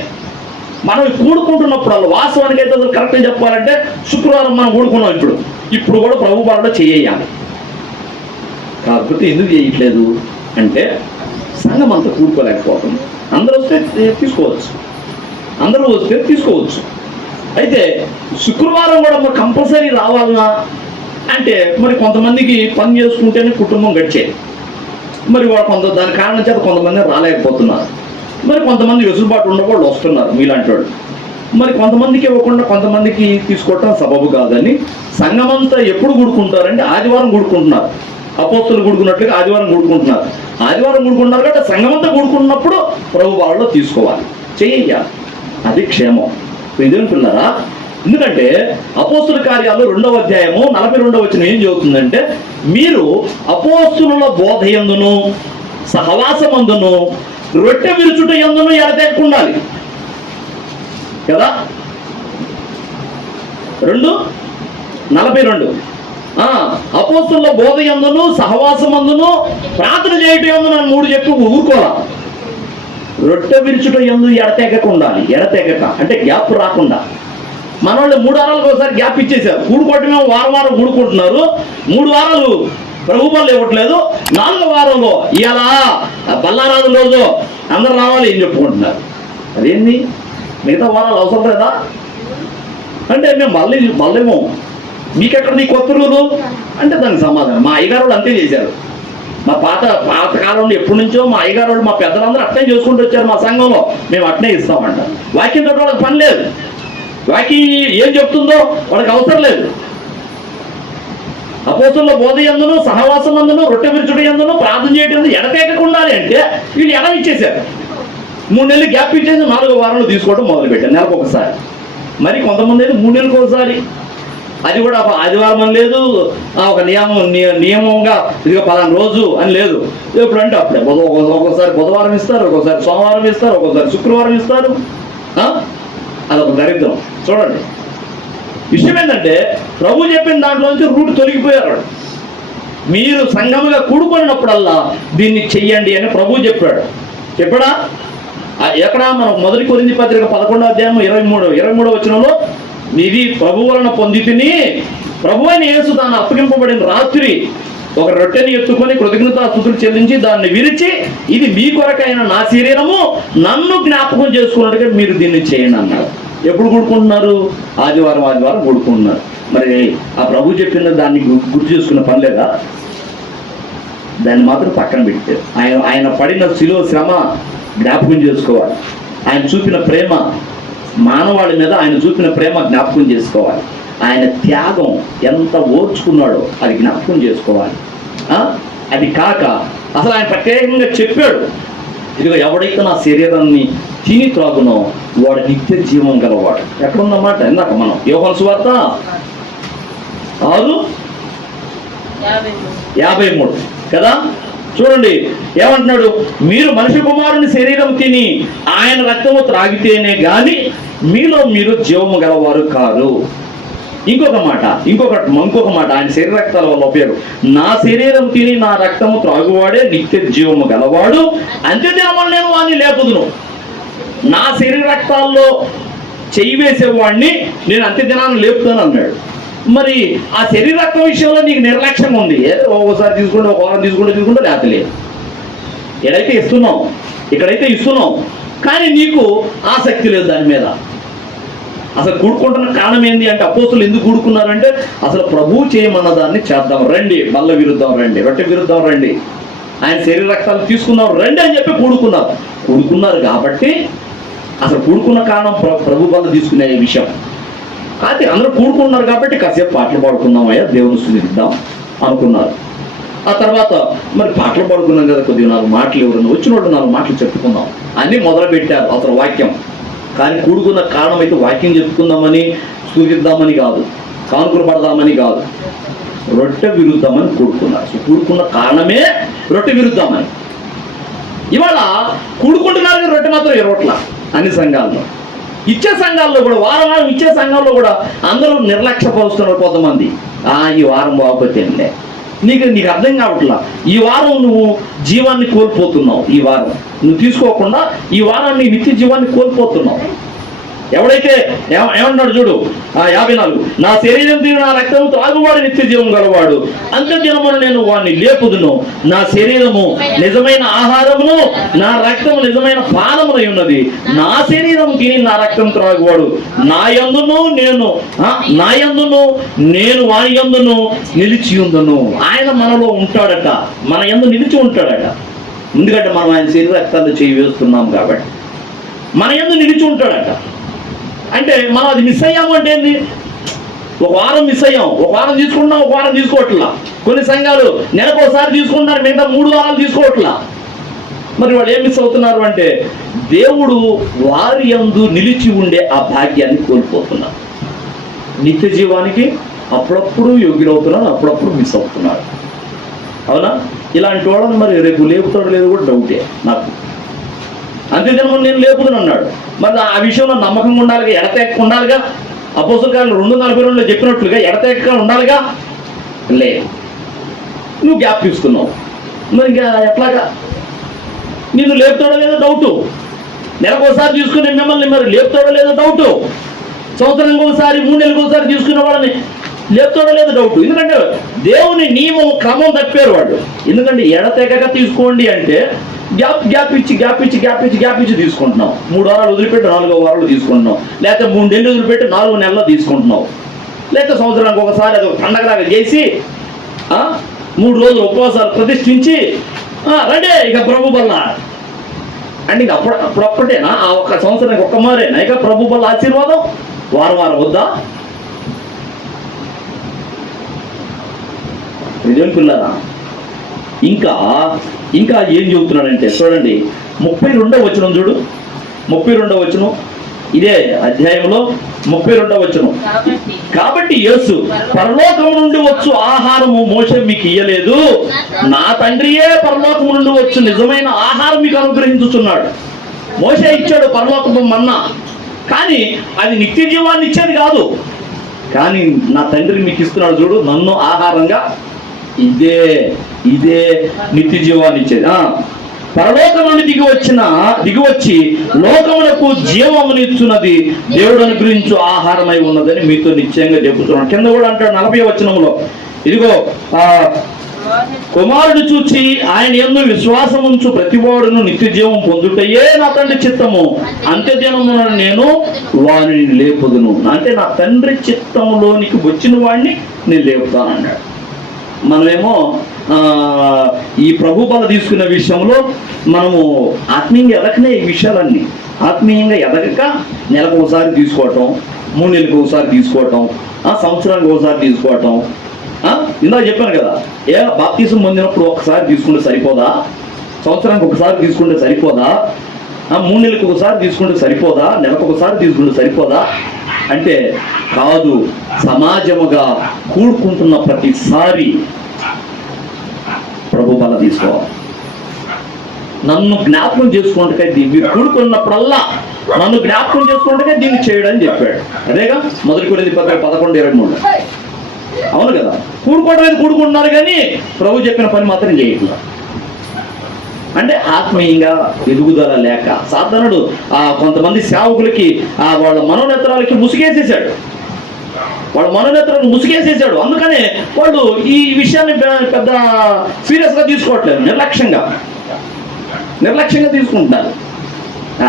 మనం కూడుకుంటున్నప్పుడు వాస్తవానికి అయితే అసలు కరెక్ట్గా చెప్పాలంటే శుక్రవారం మనం కూడుకున్నాం. ఇప్పుడు కూడా ప్రభు బలలో చేయాలి. కాకపోతే ఎందుకు చేయట్లేదు అంటే సంఘం అంతా కూడుకోలేకపోతుంది. అందరూ వస్తే తీసుకోవచ్చు. అయితే శుక్రవారం కూడా మరి కంపల్సరీ రావాలన్నా అంటే మరి కొంతమందికి పని చేసుకుంటేనే కుటుంబం గడిచేది. మరి వాళ్ళు దాని కారణం చేత కొంతమంది రాలేకపోతున్నారు. మరి కొంతమంది వెసులుబాటు ఉన్నవాళ్ళు వస్తున్నారు మీలాంటి వాళ్ళు. మరి కొంతమందికి ఇవ్వకుండా కొంతమందికి తీసుకోవటం సబబు కాదని సంఘమంతా ఎప్పుడు కూడుకుంటారంటే ఆదివారం కూడుకుంటున్నారు. అపోస్తులు కూడుకున్నట్లుగా ఆదివారం కూడుకుంటున్నారు కాబట్టి సంఘమంతా కూడుకున్నప్పుడు ప్రభు వాళ్ళలో తీసుకోవాలి, చేయాలి. అది క్షేమం. ఇదేం పిల్లరా? ఎందుకంటే అపోస్తుల కార్యాలు 2వ అధ్యాయము 42వ వచనం ఏం చెబుతుందంటే, మీరు అపోస్తుల బోధ యందును సహవాసమందును రొట్టె విరుచుట యందును ఎడతెక్కుండాలి కదా. 2:42 అపోస్తుల బోధ యందును సహవాసమందును ప్రార్థన చేయటం యందు నన్ను 3 చెప్పి ఊరుకోరా. రొట్టె విరుచుట యందు ఎడతెగక ఉండాలి. ఎడతెగక అంటే గ్యాప్ రాకుండా. మన వాళ్ళు 3 వారాలకు ఒకసారి గ్యాప్ ఇచ్చేసారు. కూడుకోవటమేమో వారం వారం కూడుకుంటున్నారు, 3 వారాలు ప్రభు పనులు ఇవ్వట్లేదు. 4వ వారంలో ఇలా బల్లారాజు రోజు అందరు రావాలి ఏం చెప్పుకుంటున్నారు. అదేంది మిగతా వారాలు అవసరం లేదా అంటే మేము మళ్ళేమో మీకెక్కడ నీ కొత్త రూలు అంటే దానికి సమాధానం మా అయ్యగారు వాళ్ళు అంతే చేశారు. మా పాత కాలంలో ఎప్పటి నుంచో మా అయ్యగారు వాళ్ళు మా పెద్దలందరూ అట్నే చేసుకుంటూ వచ్చారు. మా సంఘంలో మేము అట్నే ఇస్తామంట. వాక్యంతో వాళ్ళకి పని లేదు, వాక్యం ఏం చెప్తుందో వాళ్ళకి అవసరం లేదు. అపోస్తుల బోధ యందును సహవాసం అందును రొట్టె విరుచుడు యందును ప్రార్థన చేయడం ఎడతెగకుండాలి అంటే వీళ్ళు ఎడమిచ్చేశారు. 3 నెలలు గ్యాప్ ఇచ్చేసి 4వ వారంలో తీసుకోవడం మొదలుపెట్టారు, నెలకు ఒకసారి. మరి కొంతమంది అయితే 3 నెలలకు ఒకసారి, అది కూడా ఆదివారం అని లేదు, ఒక నియమంగా ఇదిగో 10 రోజు అని లేదు. ఎప్పుడంటే అప్పుడే ఒక్కోసారి బుధవారం ఇస్తారు, ఒక్కోసారి సోమవారం ఇస్తారు, ఒక్కోసారి శుక్రవారం ఇస్తారు. అదొక దరిద్రం. చూడండి, విషయం ఏంటంటే ప్రభు చెప్పిన దాంట్లోంచి రూట్ తొలగిపోయారు. మీరు సంఘముగా కూడుకున్నప్పుడల్లా దీన్ని చెయ్యండి అని ప్రభు చెప్పాడా? ఎక్కడ మనం 1 కొరింథీ పత్రిక 11వ అధ్యాయం 23వ వచనంలో ఇది ప్రభు వలన పొందితిని, ప్రభు అయిన యేసు తాను అప్పగింపబడిన రాత్రి ఒక రొట్టెని ఎత్తుకొని కృతజ్ఞతాస్తుతులు చెల్లించి దాన్ని విరిచి ఇది మీ కొరకైన నా శరీరము, నన్ను జ్ఞాపకం చేసుకున్నట్టుగా మీరు దీన్ని చేయండి అన్నారు. ఎప్పుడు కూడుకుంటున్నారు? ఆదివారం కూడుకుంటున్నారు. మరి ఆ ప్రభు చెప్పిన దాన్ని గుర్తు చేసుకున్న పని లేదా? దాన్ని మాత్రం పక్కన పెట్టారు. ఆయన పడిన శిలువ శ్రమ జ్ఞాపకం చేసుకోవాలి. ఆయన చూపిన ప్రేమ, మానవాళి మీద ఆయన చూపిన ప్రేమ జ్ఞాపకం చేసుకోవాలి. ఆయన త్యాగం ఎంత ఓర్చుకున్నాడో అది జ్ఞాపకం చేసుకోవాలి. అది కాక అసలు ఆయన ప్రత్యేకంగా చెప్పాడు, ఇదిగో ఎవడైతే నా శరీరాన్ని తిని త్రాగునో వాడు నిత్య జీవం గలవాడు. ఎక్కడున్నమాట? ఇందాక మనం యోహాను సువార్త 6:53 కదా. చూడండి ఏమంటున్నాడు, మీరు మనిషి కుమారుని శరీరం తిని ఆయన రక్తము త్రాగితేనే గాని మీలో మీరు జీవము గలవారు కారు. ఇంకొక మాట ఆయన శరీర రక్తాల వల్ల ఉపయోగం, నా శరీరం తిని నా రక్తము త్రాగువాడే నిత్య జీవము గలవాడు, అంత్యదినమున నేను వాడిని లేపుదును. నా శరీర రక్తాల్లో చెయ్యి వేసేవాడిని నేను అంత్యదినాన్ని లేపుతాను అన్నాడు. మరి ఆ శరీర రక్తం విషయంలో నీకు నిర్లక్ష్యం ఉంది. ఒకసారి తీసుకుంటే ఒక వారం తీసుకుంటే లేతలేదు. ఇక్కడైతే ఇస్తున్నాం కానీ నీకు ఆసక్తి లేదు దాని మీద. అసలు కూడుకుంటున్న కారణం ఏంటి అంటే అపోస్తులు ఎందుకు కూడుకున్నారంటే అసలు ప్రభు చేయమన్న దాన్ని చేద్దాం రండి, బల్ల విరుద్దాం రండి, రొట్టె విరుద్దాం రండి, ఆయన శరీర రక్తాలు తీసుకున్నాం రండి అని చెప్పి కూడుకున్నారు కాబట్టి అసలు కూడుకున్న కారణం ప్రభు బల్ల తీసుకునే విషయం కాదు. అందరూ కూడుకున్నారు కాబట్టి కాసేపు పాటలు పాడుకుందామయ్యా, దేవుని స్తుతిద్దాం అనుకున్నారు. ఆ తర్వాత మరి పాటలు పాడుకున్నాం కదా, కొద్దిగా 4 మాటలు ఎవరన్నా వచ్చినోడు 4 మాటలు చెప్పుకుందాం అని మొదలు పెట్టారు అసలు వాక్యం. కానీ కూడుకున్న కారణం అయితే వాక్యం చెప్పుకుందామని, స్తుతిద్దామని కాదు, కానుకలు పడదామని కాదు, రొట్టె విరుద్దామని కూడుకున్నారు. కూడుకున్న కారణమే రొట్టె విరుద్దామని. ఇవాళ కూడుకుంటున్నారు కానీ రొట్టె మాత్రం ఇరవట్ల. అన్ని సంఘాల్లో ఇచ్చే సంఘాల్లో కూడా వారం ఇచ్చే సంఘాల్లో కూడా అందరూ నిర్లక్ష్యపరుస్తున్నారు కొంతమంది. ఈ వారం బాగోపోతే నీకు అర్థం కావట్లా. ఈ వారం నువ్వు జీవాన్ని కోల్పోతున్నావు. ఈ వారం నువ్వు తీసుకోకుండా ఈ వారాన్ని నిత్య జీవాన్ని కోల్పోతున్నావు. ఎవడైతే ఏమన్నాడు చూడు 54, నా శరీరం తిని నా రక్తము త్రాగువాడు నిత్య జీవం గలవాడు, అంత్యదినమున నేను వాడిని లేపుదును. నా శరీరము నిజమైన ఆహారమును నా రక్తము నిజమైన పానమునై ఉన్నది. నా శరీరం తిని నా రక్తం త్రాగువాడు నా యందును నేను వాని యందును నిలిచి ఉందును. ఆయన మనలో ఉంటాడట, మన యందు నిలిచి ఉంటాడట. ఎందుకంటే మనం ఆయన శరీర రక్తాలు చేయి వేస్తున్నాం కాబట్టి మన యందు నిలిచి ఉంటాడట. అంటే మనం అది మిస్ అయ్యాము అంటే ఏంది? ఒక వారం మిస్ అయ్యాం, ఒక వారం తీసుకుంటున్నాం, ఒక వారం తీసుకోవట్లా. కొన్ని సంఘాలు నెలకు ఒకసారి తీసుకుంటున్నారు, మిగతా 3 వారాలు తీసుకోవట్లా. మరి వాళ్ళు ఏం మిస్ అవుతున్నారు అంటే దేవుడు వారి యందు నిలిచి ఉండే ఆ భాగ్యాన్ని కోల్పోతున్నారు. నిత్య జీవానికి అప్పుడప్పుడు యోగ్యులవుతున్నారు, అప్పుడప్పుడు మిస్ అవుతున్నారు. అవునా? ఇలాంటి వాళ్ళని మరి రేపు లేపుతాడు లేదు కూడా డౌటే నాకు. అంత్యదినమున నేను లేపుదని అన్నాడు. మరి ఆ విషయంలో నమ్మకంగా ఉండాలిగా, ఎడతెగక ఉండాలిగా. అపోస్తలుల కార్యాలు 2:42 చెప్పినట్లుగా ఎడతెగక ఉండాలిగా. లేదు, నువ్వు గ్యాప్ తీసుకున్నావు. మరి ఇంకా ఎట్లాగా? నిన్ను లేపుతాడో లేదో డౌటు. నెలకోసారి తీసుకుని మిమ్మల్ని మరి లేపుతాడో లేదో డౌటు. సంవత్సరానికి ఒకసారి 3 నెలలకు ఒకసారి తీసుకునే వాళ్ళని లేపుతాడో లేదు డౌట్. ఎందుకంటే దేవుని నియమం క్రమం తప్పారు వాళ్ళు. ఎందుకంటే ఎడతెగక తీసుకోండి అంటే గ్యాప్ ఇచ్చి తీసుకుంటున్నాం. 3 వారాలు వదిలిపెట్టి 4వ వారాలు తీసుకుంటున్నాం, లేకపోతే 3 నెలలు వదిలిపెట్టి 4 నెలల్లో తీసుకుంటున్నాం, లేకపోతే సంవత్సరానికి ఒకసారి అది పండగలాగా చేసి 3 రోజులు ఉపవాసాలు ప్రతిష్ఠించి రండి ఇక ప్రభు బల్ల అంటే ఇక అప్పుడప్పుడేనా ఆ ఒక్క సంవత్సరానికి ఒక్క మారేనా ఇక ప్రభు బల్ల ఆశీర్వాదం వారం వద్దా? ఇదేం పిల్లరా? ఇంకా ఏం చెబుతున్నాడంటే చూడండి, 32వ వచనం చూడు. 32వ వచనం ఇదే అధ్యాయంలో 32వ వచనం. కాబట్టి యేసు పరలోకం నుండి వచ్చు ఆహారము మోషే మీకు ఇయ్యలేదు, నా తండ్రియే పరలోకం నుండి వచ్చు నిజమైన ఆహారం మీకు అనుగ్రహించుచున్నాడు. మోషే ఇచ్చాడు పరలోకపు మన్నా, కానీ అది నిత్య జీవాన్ని ఇచ్చేది కాదు. కానీ నా తండ్రి మీకు ఇస్తున్నాడు చూడు, నన్ను ఆహారంగా, ఇదే నిత్య జీవాన్ని ఇచ్చేది. పరలోకం నుండి దిగివచ్చి లోకములకు జీవమునిచ్చున్నది దేవుడు అనుగ్రహించు ఆహారమై ఉన్నదని మీతో నిశ్చయంగా చెబుతున్నాను. కింద కూడా అంటాడు 40వ వచనంలో, ఇదిగో కుమారుడు చూచి ఆయన యందు విశ్వాసం ఉంచు ప్రతివాడును నిత్య జీవం పొందుటయే నా తండ్రి చిత్తము, అంత్యదినమున నేను వారిని లేపుదును. అంటే నా తండ్రి చిత్తములోనికి వచ్చిన వాడిని నేను లేపుతాను అన్నాడు. మనమేమో ఈ ప్రభు బల తీసుకునే విషయంలో మనము ఆత్మీయంగా ఎదకనే ఈ విషయాలన్నీ ఆత్మీయంగా ఎదగక నెలకు ఒకసారి తీసుకోవటం, 3 నెలలకు ఒకసారి తీసుకోవటం, సంవత్సరానికి ఒకసారి తీసుకోవటం. ఇందాక చెప్పాను కదా, బాప్తిసం పొందినప్పుడు ఒకసారి తీసుకుంటే సరిపోదా? సంవత్సరానికి ఒకసారి తీసుకుంటే సరిపోదా? 3 నెలలకు ఒకసారి తీసుకుంటే సరిపోదా? నెలకు ఒకసారి తీసుకుంటే సరిపోదా అంటే కాదు. సమాజముగా కూడుకుంటున్న ప్రతిసారి ప్రభు బల తీసుకోవాలి. నన్ను జ్ఞాపకం చేసుకుంటే మీరు కూడుకున్నప్పుడల్లా నన్ను జ్ఞాపకం చేసుకుంటే దీన్ని చేయడం అని చెప్పాడు. అదేగా 1 కొరింథీ 11:23. అవును కదా, కూడుకుంటున్నారు కానీ ప్రభు చెప్పిన పని మాత్రం చేయట్లేదు. అంటే ఆత్మీయంగా ఎదుగుదల లేక సాధారణుడు కొంతమంది సేవకులకి వాళ్ళ మనోనేత్రాలకి ముసుగేసేసాడు. అందుకనే వాళ్ళు ఈ విషయాన్ని పెద్ద సీరియస్గా తీసుకోవట్లేదు, నిర్లక్ష్యంగా తీసుకుంటున్నారు.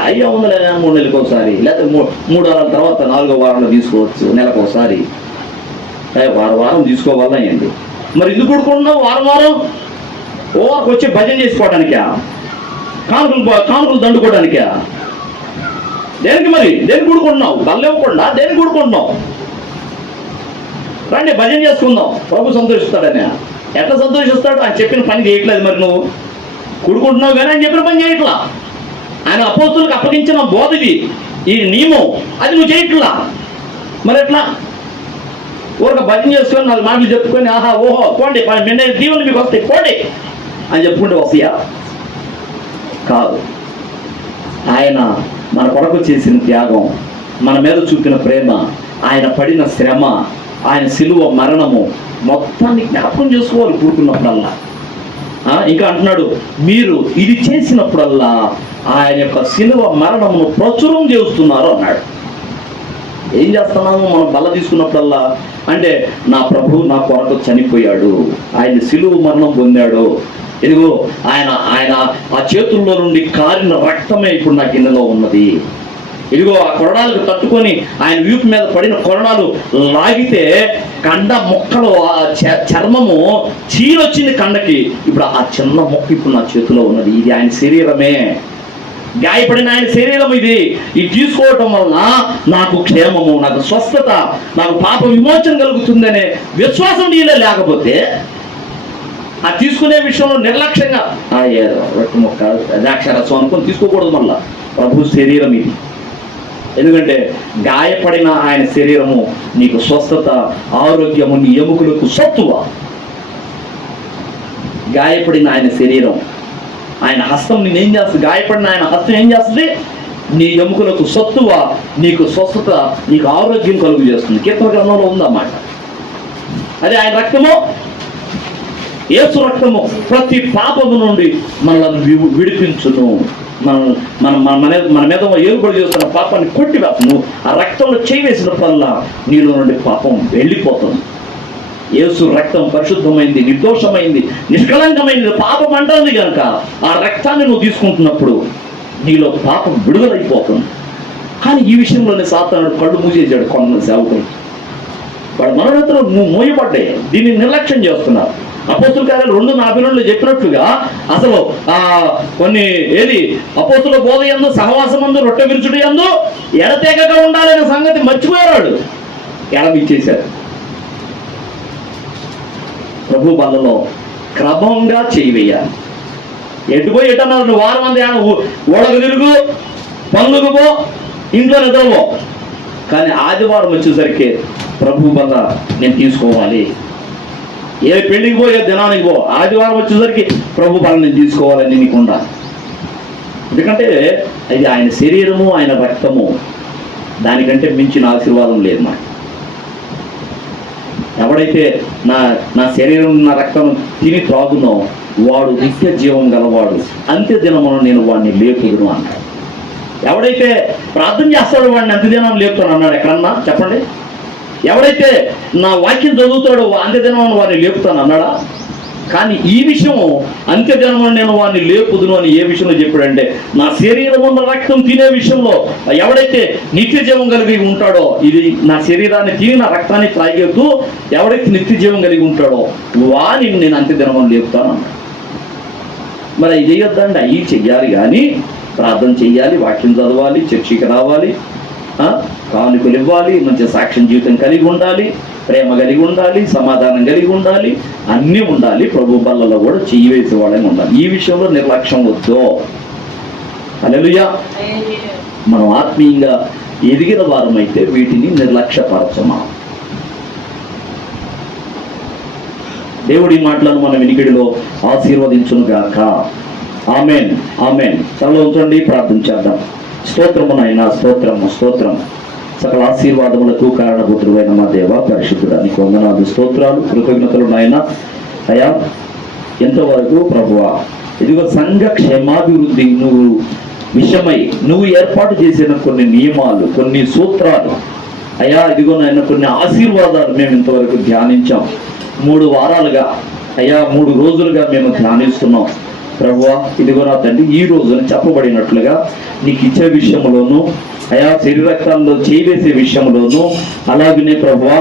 అయ్యా ఉందిలే 3 నెలలకు ఒకసారి, లేకపోతే 3 వారాల తర్వాత 4వ వారంలో తీసుకోవచ్చు, నెలకు ఒకసారి, వారం తీసుకోవాలండి. మరి ఎందుకు కూడుకుంటున్నావు వారం వచ్చి భజన చేసుకోవడానికా? కానుకలు దండుకోవడానికా? దేనికి మరి? దేనికి కూడుకుంటున్నావు? బల్లెవ్వకుండా దేనికి కూడుకుంటున్నావు? రండి భజన చేసుకుందాం, ప్రభు సంతోషిస్తాడని. ఎట్లా సంతోషిస్తాడు? ఆయన చెప్పిన పని చేయట్లేదు. మరి నువ్వు కూడుకుంటున్నావు కానీ ఆయన చెప్పిన పని చేయట్లా. ఆయన అపోస్తులకు అప్పగించిన బోధది, ఈ నియమం, అది నువ్వు చేయట్లా. మరి ఎట్లా? ఊరక భజన చేసుకొని 4 మాటలు చెప్పుకొని ఓహో పోండి దీవులు మీకు వస్తాయి పోండి అని చెప్పుకుంటే వస్తాయా? కాదు. ఆయన మన కొరకు చేసిన త్యాగం, మన మీద చూపిన ప్రేమ, ఆయన పడిన శ్రమ, ఆయన సిలువ మరణము మొత్తాన్ని జ్ఞాపకం చేసుకోవాలి కూడుకున్నప్పుడల్లా. ఇంకా అంటున్నాడు, మీరు ఇది చేసినప్పుడల్లా ఆయన యొక్క సిలువ మరణమును ప్రచురం చేస్తున్నారు అన్నాడు. ఏం చేస్తున్నాము మనం బల్ల తీసుకున్నప్పుడల్లా అంటే నా ప్రభు నా కొరకు చనిపోయాడు, ఆయన సిలువ మరణం పొందాడు, ఇదిగో ఆయన ఆ చేతుల్లో నుండి కారిన రక్తమే ఇప్పుడు నా గిన్నెలో ఉన్నది, ఇదిగో ఆ కొరడాలకు తట్టుకొని ఆయన వీపు మీద పడిన కొరడాలు లాగితే కండ మొక్కలు ఆ చర్మము చీరొచ్చింది కండకి, ఇప్పుడు ఆ చిన్న మొక్క ఇప్పుడు నా చేతిలో ఉన్నది, ఇది ఆయన శరీరమే, గాయపడిన ఆయన శరీరం ఇది తీసుకోవటం వలన నాకు క్షేమము, నాకు స్వస్థత, నాకు పాప విమోచన కలుగుతుందనే విశ్వాసం నీలో లేకపోతే ఆ తీసుకునే విషయంలో నిర్లక్ష్యంగా రొట్టె మొక్క ద్రాక్షరసం అనుకొని తీసుకోకూడదు. మళ్ళా ప్రభు శరీరం ఇది. ఎందుకంటే గాయపడిన ఆయన శరీరము నీకు స్వస్థత, ఆరోగ్యము, నీ ఎముకలకు సత్తువ. గాయపడిన ఆయన శరీరం, ఆయన హస్తం నేను ఏం చేస్తుంది? గాయపడిన ఆయన హస్తం ఏం చేస్తుంది? నీ ఎముకలకు సత్తువ, నీకు స్వస్థత, నీకు ఆరోగ్యం కలుగు చేస్తుంది. కీర్తన గ్రంథంలో ఉందన్నమాట. అదే ఆయన రక్తము, యేసు రక్తము ప్రతి పాపము నుండి మనల్ని విడిపించును. మనం మన మన మీద ఏలుబడి చేస్తున్న పాపాన్ని కొట్టివేస్తాం. నువ్వు ఆ రక్తంలో చేయి వేసినప్పుడల్లా నీలో నుండి పాపం వెళ్ళిపోతుంది. యేసు రక్తం పరిశుద్ధమైంది, నిర్దోషమైంది, నిష్కలంకమైంది, పాపం అంటుంది కనుక ఆ రక్తాన్ని నువ్వు తీసుకుంటున్నప్పుడు నీలో పాపం విడుదలైపోతుంది. కానీ ఈ విషయంలోనే సాతానుడు కళ్ళు మూసేసాడు కొంతమంది సేవకులు. వాడు మనోనేతలు మూయబడ్డాయి, దీన్ని నిర్లక్ష్యం చేస్తున్నారు. అపోస్తుల కార్యాలు 2:42 చెప్పినట్లుగా అసలు కొన్ని అపోస్తుల బోధ యందు, సహవాసమందు, రొట్టె విరుచుడు యందు ఎడతెగక ఉండాలనే సంగతి మర్చిపోయాడు, ఎడమిచ్చేశారు. ప్రభు బల్లలో క్రమంగా చేయవేయాలి. ఎటుపోయి ఎటన్నారు, నువ్వు వారం మంది ఓడకు తిరుగు, పనులకు పో, ఇంట్లో నిద్రపో. కానీ ఆదివారం వచ్చేసరికి ప్రభు బల్ల నేను తీసుకోవాలి. ఏ పెళ్లికి పో, ఏ దినానికి పో, ఆదివారం వచ్చేసరికి ప్రభు బల్ల నేను తీసుకోవాలని నీకు ఉండాలి. ఎందుకంటే అది ఆయన శరీరము, ఆయన రక్తము, దానికంటే మించిన ఆశీర్వాదం లేదు నాకు. ఎవడైతే నా శరీరం, నా రక్తం తిని త్రాగునో వాడు నిత్య జీవం గలవాడు, అంత్య దినమున నేను వాడిని లేపుదును అన్నాడు. ఎవడైతే ప్రార్థన చేస్తాడో వాడిని అంత్య దినం లేపుతాను అన్నాడు ఎక్కడన్నా చెప్పండి? ఎవడైతే నా వాక్యం చదువుతాడో అంత్య దినం వాడిని లేపుతాను అన్నాడా? కానీ ఈ విషయం అంత్య దినమున నేను వాడిని లేపుదును అని ఏ విషయంలో చెప్పాడంటే, నా శరీరం ఉన్న రక్తం తినే విషయంలో ఎవడైతే నిత్య జీవం కలిగి ఉంటాడో, ఇది నా శరీరాన్ని తిని నా రక్తాన్ని త్రాగేస్తూ ఎవడైతే నిత్య జీవం కలిగి ఉంటాడో వాడిని నేను అంత్య దినమున లేపుతాను అన్నాడు. మరి అవి చేయొద్దండి, అవి చెయ్యాలి. కానీ ప్రార్థన చెయ్యాలి, వాక్యం చదవాలి, చర్చికి రావాలి, కానుకలు ఇవ్వాలి, మంచి సాక్ష్యం జీవితం కలిగి ఉండాలి, ప్రేమ కలిగి ఉండాలి, సమాధానం కలిగి ఉండాలి, అన్నీ ఉండాలి. ప్రభు బల్లలో కూడా చెయ్యి వేసే వాళ్ళని ఉండాలి. ఈ విషయంలో నిర్లక్ష్యం వద్దు. హల్లెలూయా. మనం ఆత్మీయంగా ఎదిగిన వారమైతే వీటిని నిర్లక్ష్యపరచమా. దేవుడి మాటలను మన వినికిడిలో ఆశీర్వదించును గాక. Amen, amen. తలలో ఉంచండి, ప్రార్థన చేద్దాం. స్తోత్రము నాయన, స్తోత్రము, స్తోత్రం. సకల ఆశీర్వాదములకు కారణభూతుడైన మా దేవ, పరిశుద్ధుడా, నీకు వందనాలు, స్తోత్రాలు, కృతజ్ఞతలు నాయన. అయ్యా, ఎంతవరకు ప్రభువా ఇదిగో సంఘ క్షేమాభివృద్ధి విషయమై నువ్వు ఏర్పాటు చేసిన కొన్ని నియమాలు, కొన్ని సూత్రాలు అయ్యా, ఇదిగో నాయన కొన్ని ఆశీర్వాదాలు మేము ఇంతవరకు ధ్యానించాం. 3 వారాలుగా అయ్యా, 3 రోజులుగా మేము ధ్యానిస్తున్నాం. ప్రభువా ఇదిగో నా తండ్రి, ఈ రోజున చెప్పబడినట్లుగా నీకు ఇచ్చే విషయంలోనూ అయా, శరీరక్తాల్లో చేయవేసే విషయంలోనూ, అలాగనే ప్రభువా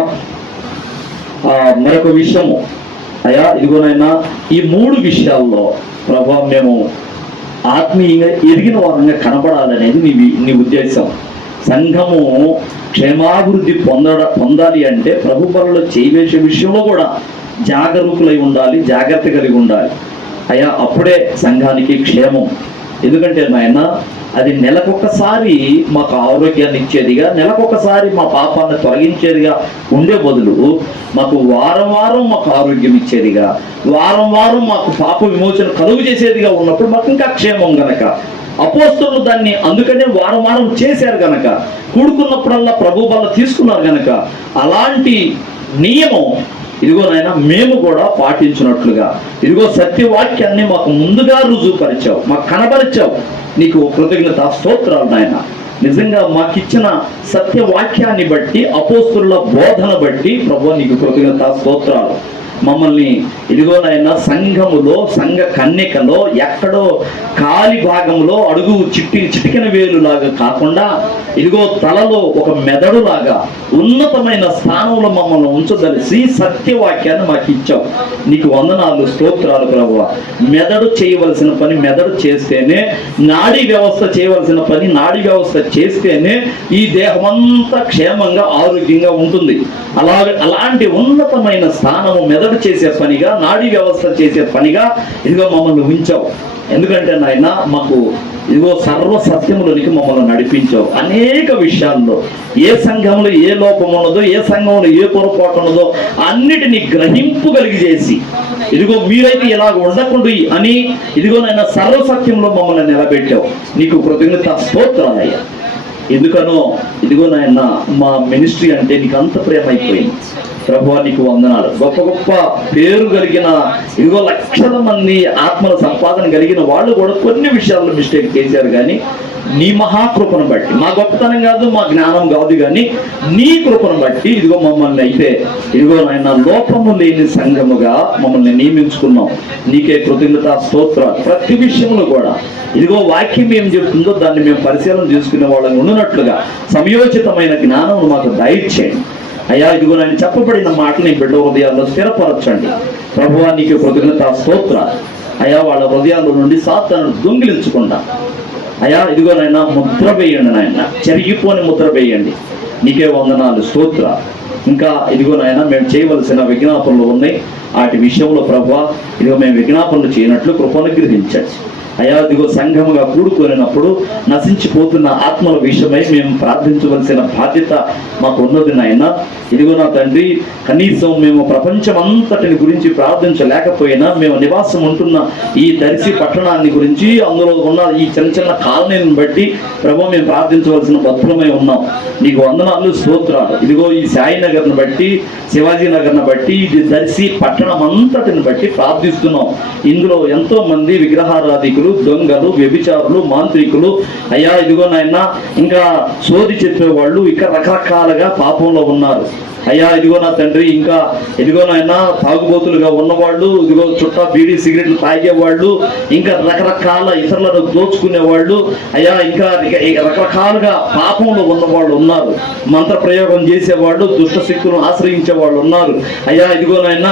మరొక విషయము అయా, ఇదిగోనైనా ఈ 3 విషయాల్లో ప్రభువా మేము ఆత్మీయంగా ఎదిగిన వారంగా కనపడాలనేది నీ ఉద్దేశం. సంఘము క్షేమాభివృద్ధి పొందాలి అంటే ప్రభు బలలో చేయవేసే విషయంలో కూడా జాగరూకులై ఉండాలి, జాగ్రత్త కలిగి ఉండాలి అయ్యా. అప్పుడే సంఘానికి క్షేమం. ఎందుకంటే నాయన అది నెలకొకసారి మాకు ఆరోగ్యాన్ని ఇచ్చేదిగా, నెలకొకసారి మా పాపాన్ని తొలగించేదిగా ఉండే బదులు మాకు వారం వారం మాకు ఆరోగ్యం ఇచ్చేదిగా, వారం వారం మాకు పాప విమోచన కలుగు చేసేదిగా ఉన్నప్పుడు మాకు ఇంకా క్షేమం గనక అపోస్తలులు దాన్ని అందుకనే వారం వారం చేశారు గనక, కూడుకున్నప్పుడల్లా ప్రభు బల్ల తీసుకున్నారు గనక అలాంటి నియమం ఇదిగో నాయన మేము కూడా పాటించినట్లుగా ఇదిగో సత్యవాక్యాన్ని మాకు ముందుగా రుజువుపరిచావు, మాకు కనబరిచావు. నీకు కృతజ్ఞత స్తోత్రాలు నాయన. నిజంగా మాకిచ్చిన సత్యవాక్యాన్ని బట్టి, అపోస్తలుల బోధన బట్టి ప్రభువా నీకు కృతజ్ఞత స్తోత్రాలు. మమ్మల్ని ఇదిగో నాయన సంఘములో, సంఘ కన్యకలో ఎక్కడో కాలి భాగంలో అడుగు చిటికిన వేలులాగా కాకుండా ఇదిగో తలలో ఒక మెదడులాగా ఉన్నతమైన స్థానంలో మమ్మల్ని ఉంచదలిసి సత్యవాక్యాన్ని మాకు ఇచ్చావు. నీకు వందనాలు, స్తోత్రాలు ప్రభువా. మెదడు చేయవలసిన పని మెదడు చేస్తేనే, నాడీ వ్యవస్థ చేయవలసిన పని నాడీ వ్యవస్థ చేస్తేనే ఈ దేహమంతా క్షేమంగా ఆరోగ్యంగా ఉంటుంది. అలాంటి ఉన్నతమైన స్థానము మెదడు చేసే పనిగా, నాడీ వ్యవస్థ చేసే పనిగా ఇదిగో మమ్మల్ని ఉంచావు. ఎందుకంటే నాయన మాకు ఇదిగో సర్వ సత్యములోనికి మమ్మల్ని నడిపించావు. అనేక విషయాల్లో ఏ సంఘంలో ఏ లోపం ఉన్నదో, ఏ సంఘంలో ఏ పొరపాటు ఉన్నదో అన్నిటినీ గ్రహింపు కలిగి చేసి ఇదిగో మీరైతే ఇలాగ ఉండకుండా అని ఇదిగో నాయన సర్వ సత్యంలో మమ్మల్ని నిలబెట్టావు. నీకు కృతజ్ఞత స్తోత్రాలయ్యా. ఎందుకనో ఇదిగో నాయన మా మినిస్ట్రీ అంటే నీకు అంత ప్రేమ అయిపోయింది. ప్రభువా నీకు వందనాలు. గొప్ప గొప్ప పేరు కలిగిన ఇదిగో లక్షల మంది ఆత్మల సంపాదన కలిగిన వాళ్ళు కూడా కొన్ని విషయాల్లో మిస్టేక్ చేశారు. కానీ నీ మహాకృపను బట్టి, మా గొప్పతనం కాదు, మా జ్ఞానం కాదు, కానీ నీ కృపను బట్టి ఇదిగో మమ్మల్ని అయితే ఇదిగో నాయన లోపము లేని సంఘముగా మమ్మల్ని నియమించుకున్నాం. నీకే కృతజ్ఞతా స్తోత్రాలు. ప్రతి విషయంలో కూడా ఇదిగో వాక్యం ఏం చెప్తుందో దాన్ని మేము పరిశీలన చేసుకునే వాళ్ళని ఉన్నట్లుగా సమయోచితమైన జ్ఞానం మాకు దయచేయండి అయ్యా. ఇదిగో నేను చెప్పబడిన మాటని బిడ్డ హృదయాల్లో స్థిరపరచండి ప్రభువా. నీకు కృతజ్ఞతా స్తోత్రాలు అయ్యా. వాళ్ళ హృదయాల నుండి సాతాను దొంగిలించకుండా అయ్యా ఇదిగో నాయన ముద్ర వేయండి నాయన, చెరిగిపోని ముద్ర వేయండి. నీకే వందనాలు స్తోత్రాలు. ఇంకా ఇదిగో నాయన మేము చేయవలసిన విజ్ఞాపనలు ఉన్నాయి. వాటి విషయంలో ప్రభువా ఇదిగో మేము విజ్ఞాపనలు చేయనట్లు కృపను గ్రహించండి అయ్యా. ఇదిగో సంఘముగా కూడుకొనినప్పుడు నశించిపోతున్న ఆత్మల విషయమై మేము ప్రార్థించవలసిన బాధ్యత మాకు ఉన్నది నాయన. ఇదిగో నా తండ్రి, కనీసం మేము ప్రపంచం అంతటిని గురించి ప్రార్థించలేకపోయినా మేము నివాసం ఉంటున్న ఈ దర్శి పట్టణాన్ని గురించి, అందులో ఉన్న ఈ చిన్న చిన్న కాలనీని బట్టి ప్రభు మేము ప్రార్థించవలసిన బద్ధులమై ఉన్నాం. నీకు వందనాలు స్తోత్రాలు. ఇదిగో ఈ సాయినగర్ని బట్టి, శివాజీ నగర్ని బట్టి, ఇది దర్శి పట్టణం అంతటిని బట్టి ప్రార్థిస్తున్నాం. ఇందులో ఎంతో మంది విగ్రహారాధికులు, దొంగలు, వ్యభిచారులు, మాంత్రికులు అయ్యా ఇదిగో నాయన ఇంకా సోది చెప్పేవాళ్ళు ఇక రకరకాలుగా పాపంలో ఉన్నారు అయ్యా. ఇదిగో నా తండ్రి, ఇంకా ఇదిగో నాయన తాగుబోతులుగా ఉన్నవాళ్ళు, ఇదిగో చుట్టా బీడీ సిగరెట్లు తాగేవాళ్ళు, ఇంకా రకరకాల ఇతరులను దోచుకునేవాళ్ళు అయ్యా, ఇంకా రకరకాలుగా పాపంలో ఉన్నవాళ్ళు ఉన్నారు. మంత్ర ప్రయోగం చేసేవాళ్ళు, దుష్ట శక్తులను ఆశ్రయించే వాళ్ళు ఉన్నారు అయ్యా. ఇదిగో నాయన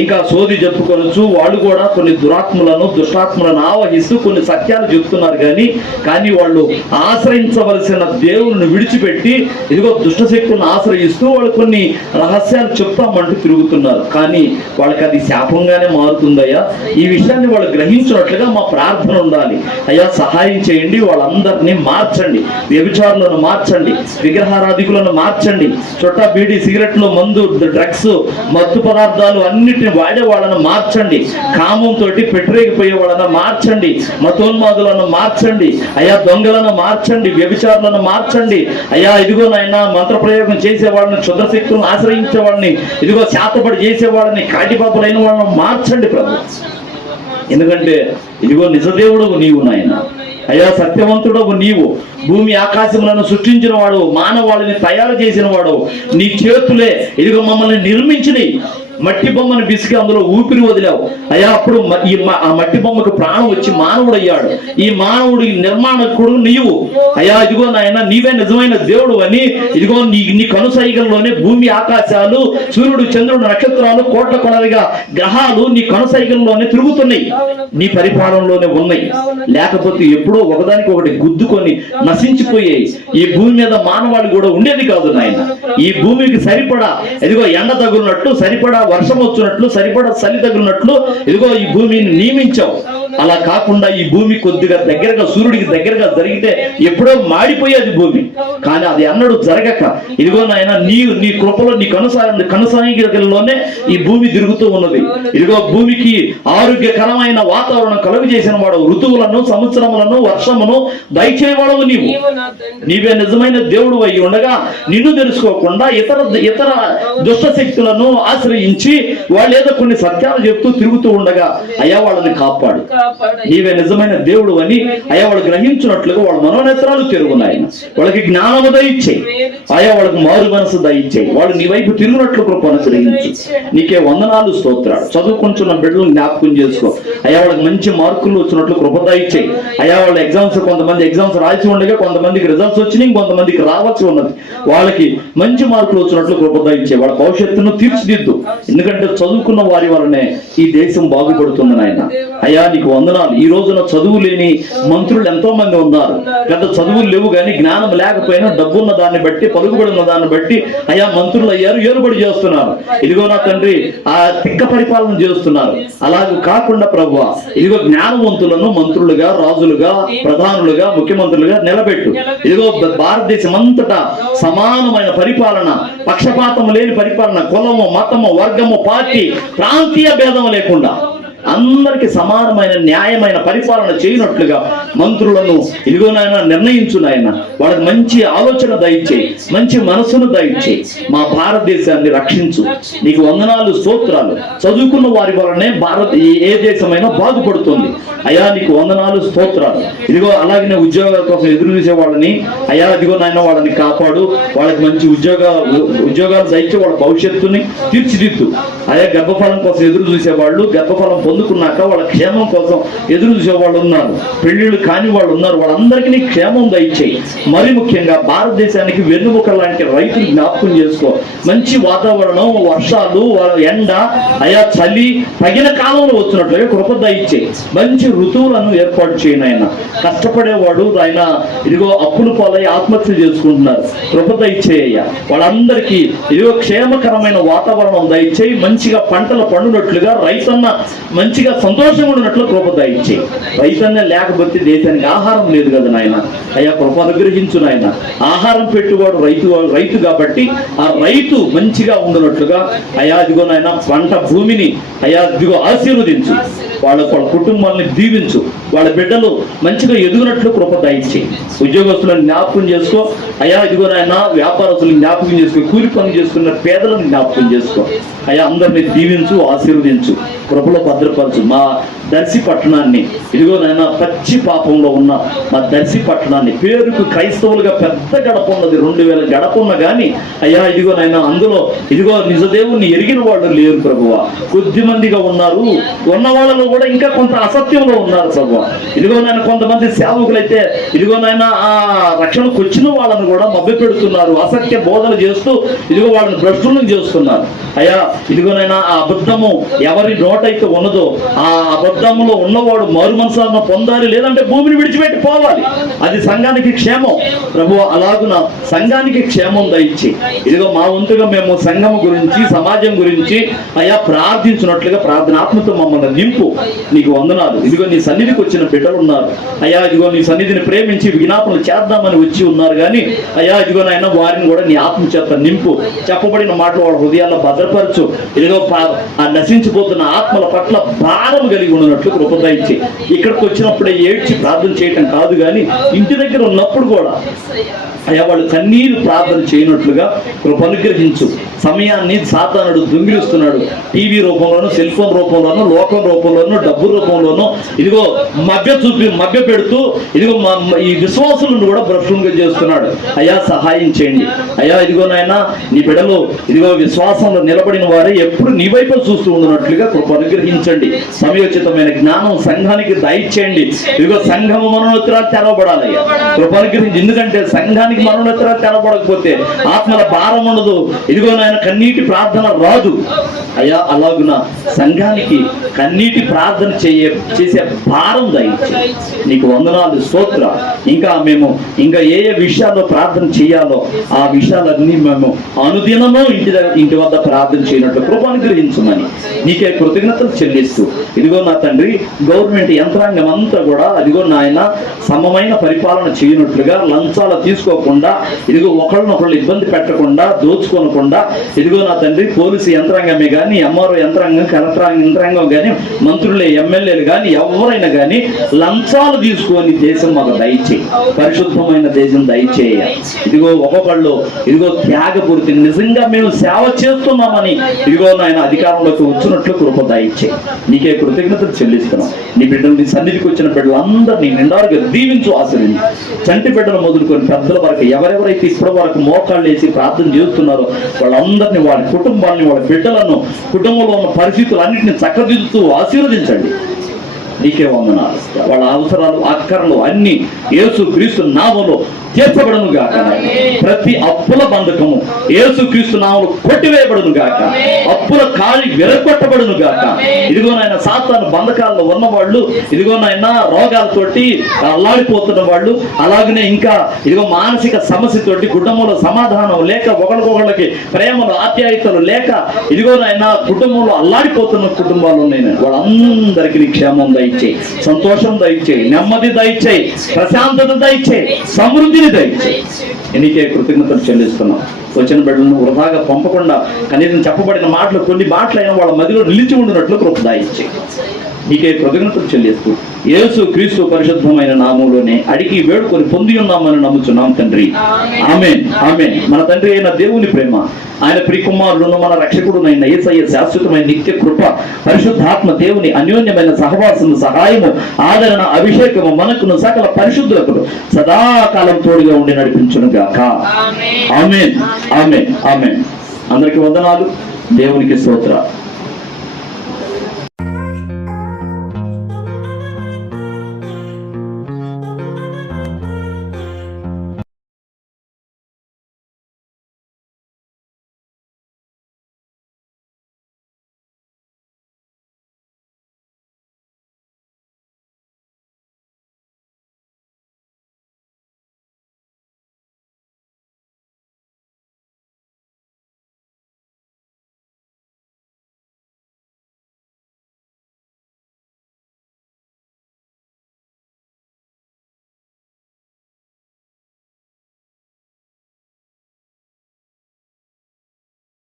ఇంకా సోది చెప్పుకోవచ్చు. వాళ్ళు కూడా కొన్ని దురాత్మలను, దుష్టాత్మలను ఆవహిస్తూ కొన్ని సత్యాలు చెప్తున్నారు. కానీ వాళ్ళు ఆశ్రయించవలసిన దేవుని విడిచిపెట్టి ఇదిగో దుష్ట శక్తులను ఆశ్రయిస్తూ వాళ్ళు కొన్ని రహస్యాలు చెప్తామంటూ తిరుగుతున్నారు. కానీ వాళ్ళకి అది శాపంగానే మారుతుందయ్యా. ఈ విషయాన్ని వాళ్ళు గ్రహించినట్లుగా మా ప్రార్థన ఉండాలి అయ్యా. సహాయం చేయండి, వాళ్ళందరినీ మార్చండి, వ్యభిచారులను మార్చండి, విగ్రహారాధికులను మార్చండి, చుట్టా బీడీ సిగరెట్లు, మందు, డ్రగ్స్, మత్తు పదార్థాలు అన్నిటిని వాడే వాళ్ళను మార్చండి, కామంతో పెట్టరేగిపోయే వాళ్ళను మార్చండి, మతోన్మాదులను మార్చండి అయ్యా, దొంగలను మార్చండి, వ్యభిచారులను మార్చండి అయ్యా. ఇదిగో నాయన మంత్ర ప్రయోగం చేసే వాళ్ళని, క్షుద్రశక్తులను ఆశ్రయించే వాళ్ళని, ఇదిగో శాతపడి చేసే వాళ్ళని, కాటిపాపలైన వాళ్ళని మార్చండి ప్రభు. ఎందుకంటే ఇదిగో నిజదేవుడు నీవు నాయన అయ్యా, సత్యవంతుడవు నీవు, భూమి ఆకాశములను సృష్టించిన వాడు, మానవాళిని తయారు చేసిన వాడు, నీ చేతులే ఇదిగో మమ్మల్ని నిర్మించినవి. మట్టి బొమ్మను బిసికి అందులో ఊపిరి వదిలావు అయ్యా. అప్పుడు ఆ మట్టి బొమ్మకు ప్రాణం వచ్చి మానవుడు అయ్యాడు. ఈ మానవుడి నిర్మాణకుడు నీవు అయ్యా. ఇదిగో నాయన నీవే నిజమైన దేవుడు అని ఇదిగో నీ కనుసైగల్లోనే భూమి ఆకాశాలు, సూర్యుడు, చంద్రుడు, నక్షత్రాలు, కోట్ల కొలదిగా గ్రహాలు నీ కనుసైగల్లోనే తిరుగుతున్నాయి, నీ పరిపాలనలోనే ఉన్నాయి. లేకపోతే ఎప్పుడో ఒకదానికి ఒకటి గుద్దుకొని నశించిపోయాయి. ఈ భూమి మీద మానవాళి కూడా ఉండేది కాదు నాయన. ఈ భూమికి సరిపడా ఇదిగో ఎండ తగులున్నట్టు, సరిపడా వర్షం వచ్చినట్లు, సరిపడా చలి తగిలినట్లు ఇదిగో ఈ భూమిని నియమించావు. అలా కాకుండా ఈ భూమి కొద్దిగా దగ్గరగా, సూర్యుడికి దగ్గరగా జరిగితే ఎప్పుడో మాడిపోయేది భూమి. కానీ అది అన్నడు జరగక ఇదిగో నాయన నీ కృపలో, నీ కనుసాగిలోనే ఈ భూమి తిరుగుతూ ఉన్నది. ఇదిగో భూమికి ఆరోగ్యకరమైన వాతావరణం కలుగు చేసిన వాడు, ఋతువులను, సంవత్సరములను, వర్షమును దయచేవాడవు నీవు. నీవే నిజమైన దేవుడు అయి ఉండగా నిన్ను తెలుసుకోకుండా ఇతర దుష్ట శక్తులను ఆశ్రయించి వాళ్ళు ఏదో కొన్ని సత్యాలు చెప్తూ తిరుగుతూ ఉండగా అయ్యా వాళ్ళని కాపాడు. నీవే నిజమైన దేవుడు అని అయ్యా వాళ్ళు గ్రహించినట్లుగా వాళ్ళ మనోనేత్రాలు తెరుగున్నాయి. వాళ్ళకి జ్ఞానము దయచేయి అయ్యా, వాళ్ళకి మారు మనసు దయచేయి, వాళ్ళు నీ వైపు తిరుగునట్లు కృపను గ్రహించు. నీకే వందనాలు స్తోత్రాలు. చదువుకుంటున్న బిడ్డలను జ్ఞాపకం చేసుకో అయ్యా. వాళ్ళకి మంచి మార్కులు వచ్చినట్లు కృప దయచేయి అయ్యా. వాళ్ళ ఎగ్జామ్స్, కొంతమంది ఎగ్జామ్స్ రాసి ఉండగా కొంతమందికి రిజల్ట్స్ వచ్చినాయి, కొంతమందికి రావచ్చు ఉన్నది. వాళ్ళకి మంచి మార్కులు వచ్చినట్లు కృప దయచేయి. వాళ్ళ భవిష్యత్తును తీర్చిదిద్దు. ఎందుకంటే చదువుకున్న వారి వలనే ఈ దేశం బాగుపడుతుంది నాయన అయ్యా. నీకు వందనాలు. ఈ రోజున చదువు లేని మంత్రులు ఎంతో మంది ఉన్నారు. పెద్ద చదువులు లేవు కానీ జ్ఞానం లేకపోయినా డబ్బున్న దాన్ని బట్టి, పలుకుబడి ఉన్న దాన్ని బట్టి అయ్యా మంత్రులు అయ్యారు, ఏలుబడి చేస్తున్నారు. ఇదిగో నా తండ్రి ఆ తిక్క పరిపాలన చేస్తున్నారు. అలాగే కాకుండా ప్రభువా ఇదిగో జ్ఞానవంతులను మంత్రులుగా, రాజులుగా, ప్రధానులుగా, ముఖ్యమంత్రులుగా నిలబెట్టు. ఇదిగో భారతదేశం అంతటా సమానమైన పరిపాలన, పక్షపాతం లేని పరిపాలన, కులము, మతము, వర్గము, పార్టీ, ప్రాంతీయ భేదం లేకుండా అందరికి సమానమైన న్యాయమైన పరిపాలన చేయనట్లుగా మంత్రులను ఇదిగో నాయన నిర్ణయించు నాయన. వాళ్ళకి మంచి ఆలోచన దయచేయి, మంచి మనసును దయచేయి. మా భారతదేశాన్ని రక్షించు. నీకు వందనాలు, స్తోత్రాలు. చదువుకున్న వారి వలనే ఏ దేశమైనా బాగుపడుతుంది అయ్యా. నీకు వందనాలు, స్తోత్రాలు. ఇదిగో అలాగే ఉద్యోగాల కోసం ఎదురు చూసే వాళ్ళని అయ్యా ఇదిగో నాయన వాళ్ళని కాపాడు. వాళ్ళకి మంచి ఉద్యోగాలు దయచి వాళ్ళ భవిష్యత్తుని తీర్చిదిద్దు అయ్యా. గర్భఫలం కోసం ఎదురు చూసేవాళ్ళు గర్భఫలం పొందుకున్నాక వాళ్ళ క్షేమం కోసం ఎదురు చూసే వాళ్ళు ఉన్నారు, పెళ్లిళ్ళు కాని వాళ్ళు ఉన్నారు. వాళ్ళందరికీ నీ క్షేమం దయచేయి. మరి ముఖ్యంగా భారతదేశానికి వెన్నుముక లాంటి రైతులు జ్ఞాపకం చేసుకో. మంచి వాతావరణం, వర్షాలు, ఎండ అయా చలి తగిన కాలంలో వచ్చినట్లుగా కృప దయచేయి. మంచి ఋతువులను ఏర్పాటు చేయను ఆయన. కష్టపడేవాడు ఆయన ఇదిగో అప్పులు పాలై ఆత్మహత్యలు చేసుకుంటున్నారు. కృప దయచేయ్యా. వాళ్ళందరికీ ఇదిగో క్షేమకరమైన వాతావరణం దయచేయి. మంచిగా పంటలు పండునట్లుగా రైతన్న మంచిగా సంతోషంగా ఉన్నట్లు కృప దయచేయి. రైతన్న లేకపోతే దేశానికి ఆహారం లేదు కదా నాయన. అయ్యా కృప అనుగ్రహించు నాయన. ఆహారం పెట్టువాడు రైతు కాబట్టి ఆ రైతు మంచిగా ఉండునట్లుగా అయ్యా ఇదిగో నాయన పంట భూమిని అయ్యా ఇదిగో ఆశీర్వదించు. వాళ్ళ కుటుంబాలని దీవించు. వాళ్ళ బిడ్డలు మంచిగా ఎదుగునట్లు కృప దయచేయి. ఉద్యోగస్తులను జ్ఞాపకం చేసుకో అయ్యా ఇదిగో నాయన. వ్యాపారస్తులను జ్ఞాపకం చేసుకో. కూలి పనులు చేసుకున్న పేదలను జ్ఞాపకం చేసుకో అయ్యా. అందరినీ దీవించు, ఆశీర్వదించు, కృపలో భద్రపరచు. మా దర్శి పట్టణాన్ని ఇదిగో నాయన పచ్చి పాపంలో ఉన్న మా దర్శి పట్టణాన్ని, పేరుకు క్రైస్తవులుగా పెద్ద గడప ఉన్నది, 2000 గడప ఉన్న కానీ అయ్యా ఇదిగో నాయన అందులో ఇదిగో నిజదేవుని ఎరిగిన వాళ్ళు లేరు ప్రభువా. కొద్ది మందిగా ఉన్నారు. ఉన్న వాళ్ళలో కూడా ఇంకా కొంత అసత్యంలో ఉన్నారు ప్రభువా. ఇదిగో నాయన కొంతమంది సేవకులైతే ఇదిగో నాయన ఆ రక్షణకు వచ్చిన వాళ్ళను కూడా మభ్య పెడుతున్నారు. అసత్య బోధలు చేస్తూ ఇదిగో వాళ్ళని భ్రష్టులను చేస్తున్నారు అయ్యా. ఇదిగోనైనా ఆ అబద్ధము ఎవరి నోటైతే ఉన్నదో ఆ అబద్ధములో ఉన్నవాడు మారు మనసును పొందాలి, లేదంటే భూమిని విడిచిపెట్టి పోవాలి. అది సంఘానికి క్షేమం ప్రభు. అలాగున సంఘానికి క్షేమం దయచి ఇదిగో మా వంతుగా మేము సంఘం గురించి, సమాజం గురించి అయ్యా ప్రార్థించినట్లుగా ప్రార్థనాత్మతో మమ్మల్ని నింపు. నీకు వందనాలు. ఇదిగో నీ సన్నిధికి వచ్చిన బిడ్డలు ఉన్నారు అయ్యా. ఇదిగో నీ సన్నిధిని ప్రేమించి విజ్ఞాపనలు చేద్దామని వచ్చి ఉన్నారు కానీ అయ్యా ఇదిగోనైనా వారిని కూడా నీ ఆత్మ చేత నింపు. చెప్పబడిన మాటలు వాళ్ళ హృదయాల్లో భద్రపరచు. ఇదిగో ఆ నశించిపోతున్న ఆత్మల పట్ల భారం కలిగి ఉన్నట్లు కృప దయచి. ఇక్కడికి వచ్చినప్పుడే ఏడ్చి ప్రార్థన చేయటం కాదు కానీ ఇంటి దగ్గర ఉన్నప్పుడు కూడా అయ్యా వాళ్ళు కన్నీరు ప్రార్థన చేయనట్లుగా కృప అనుగ్రహించు. సమయాన్ని సాతానుడు దొంగిలిస్తున్నాడు. టీవీ రూపంలోనూ, సెల్ ఫోన్ రూపంలోనూ, లోకం రూపంలోనూ, డబ్బు రూపంలోనూ ఇదిగో మభ్య పెడుతూ ఇదిగో ఈ విశ్వాసులను కూడా భ్రష్టులుగా చేస్తున్నాడు. అయ్యా సహాయం చేయండి అయ్యా. ఇదిగోనైనా నీ బిడ్డలు ఇదిగో విశ్వాసంలో నిలబడిన వారే ఎప్పుడు నీ వైపు చూస్తూ ఉన్నట్లుగా కృప అనుగ్రహించండి. సమయోచితమైన జ్ఞానం సంఘానికి దయచేయండి. ఇదిగో సంఘము మనోనేత్రాలు తెరవబడాలయ్యా. కృప అనుగ్రహించి. ఎందుకంటే సంఘానికి మనోనేత్రాలు తెరవబడకపోతే ఆత్మల భారం ఉండదు. ఇదిగో నాయన కన్నీటి ప్రార్థన రాదు అయ్యా. అలాగున సంఘానికి కన్నీటి ప్రార్థన చేసే భారం దయచేయి. నీకు వందనాలు, స్తోత్ర. మేము ఏ విషయాల్లో ప్రార్థన చేయాలో ఆ విషయాలన్నీ మేము అనుదినమో ఇంటి వద్ద ప్రార్థన చేయనట్టు కృప అనుగ్రహించమని నీకే కృతజ్ఞతలు చెల్లిస్తూ ఇదిగో నా తండ్రి గవర్నమెంట్ యంత్రాంగం అంతా కూడా అదిగో నాయన సమమైన పరిపాలన చేయనట్లుగా, లంచాలు తీసుకోకుండా, ఇదిగో ఒకళ్ళనొకళ్ళు ఇబ్బంది పెట్టకుండా, దోచుకోనకుండా ఇదిగో నా తండ్రి పోలీసు యంత్రాంగమే కానీ, ఎంఆర్ఓ యంత్రాంగం, కలెక్టర్ యంత్రాంగం కానీ, మంత్రులే, ఎమ్మెల్యేలు కానీ ఎవరైనా కానీ లంచాలు తీసుకొని దేశం మాకు దయచేయి. పరిశుద్ధమైన దేశం దయచేయ. ఇదిగో ఒక్కొక్కళ్ళు ఇదిగో త్యాగపూర్తి నిజంగా మేము సేవ చేస్తున్నామని ఇదిగో నాయన అధికారంలోకి వచ్చినట్లు కృప దయచేయి. నీకే కృతజ్ఞతలు చెల్లిస్తున్నాం. నీ బిడ్డలు, నీ సన్నిధికి వచ్చిన బిడ్డలందరినీ నిండారుగా దీవించు, ఆశీర్వదించు. చంటి బిడ్డలు మొదలుకొని పెద్దల వరకు ఎవరెవరైతే ఇప్పటి వరకు మోకాళ్ళు వేసి ప్రార్థన చేస్తున్నారో వాళ్ళందరినీ, వాళ్ళ కుటుంబాన్ని, వాళ్ళ బిడ్డలను, కుటుంబంలో ఉన్న పరిస్థితులు అన్నింటినీ చక్కదిద్దుతూ ఆశీర్వదించండి. నీకే వందనాలు. వాళ్ళ అవసరాలు, అక్కరలు అన్ని యేసు క్రీస్తు నామములో తీర్చబడును గాక. ప్రతి అప్పుల బంధకము యేసు క్రీస్తు నామములో కొట్టివేయబడును గాక. అప్పుల కాలి విరగొట్టబడును గాక. ఇదిగోనైనా సాతాను బంధకాల్లో ఉన్నవాళ్ళు, ఇదిగోనైనా రోగాలతోటి అల్లాడిపోతున్న వాళ్ళు, అలాగనే ఇంకా ఇదిగో మానసిక సమస్యతోటి కుటుంబంలో సమాధానం లేక, ఒకరికొకళ్ళకి ప్రేమలు, ఆప్యాయతలు లేక ఇదిగోనైనా కుటుంబంలో అల్లాడిపోతున్న కుటుంబాలు ఉన్నాయి. వాళ్ళందరికీ క్షేమం దయచేయి, సంతోషం దయచేయి, నెమ్మది దయచేయి, ప్రశాంతత దయచేయి, సమృద్ధిని దయచేయి. ఎన్నికే కృతజ్ఞతలు చెల్లిస్తున్నాం. వచ్చిన బిడ్డలను వృధాగా పంపకుండా కనీసం చెప్పబడిన మాటలు, కొన్ని మాటలైనా వాళ్ళ మధ్యలో నిలిచి ఉండినట్లు కృప దయచేయి. నీకే కృతజ్ఞతలు చెల్లిస్తూ యేసు క్రీస్తు పరిశుద్ధమైన నామంలోనే అడిగి వేడుకొని పొంది ఉన్నామని నమ్ముచున్నాం తండ్రి. ఆమేన్ ఆమేన్. మన తండ్రి అయిన దేవుని ప్రేమ, ఆయన ప్రియకుమారుడును మన రక్షకుడునైన యేసయ్య శాశ్వతమైన నిత్య కృప, పరిశుద్ధాత్మ దేవుని అన్యోన్యమైన సహవాసము, సహాయము, ఆదరణ, అభిషేకము మనకును సకల పరిశుద్ధులకు సదాకాలం తోడుగా ఉండి నడిపించును గాక. ఆమేన్ ఆమేన్ ఆమేన్. అందరికి వందనాలు. దేవునికి స్తోత్ర.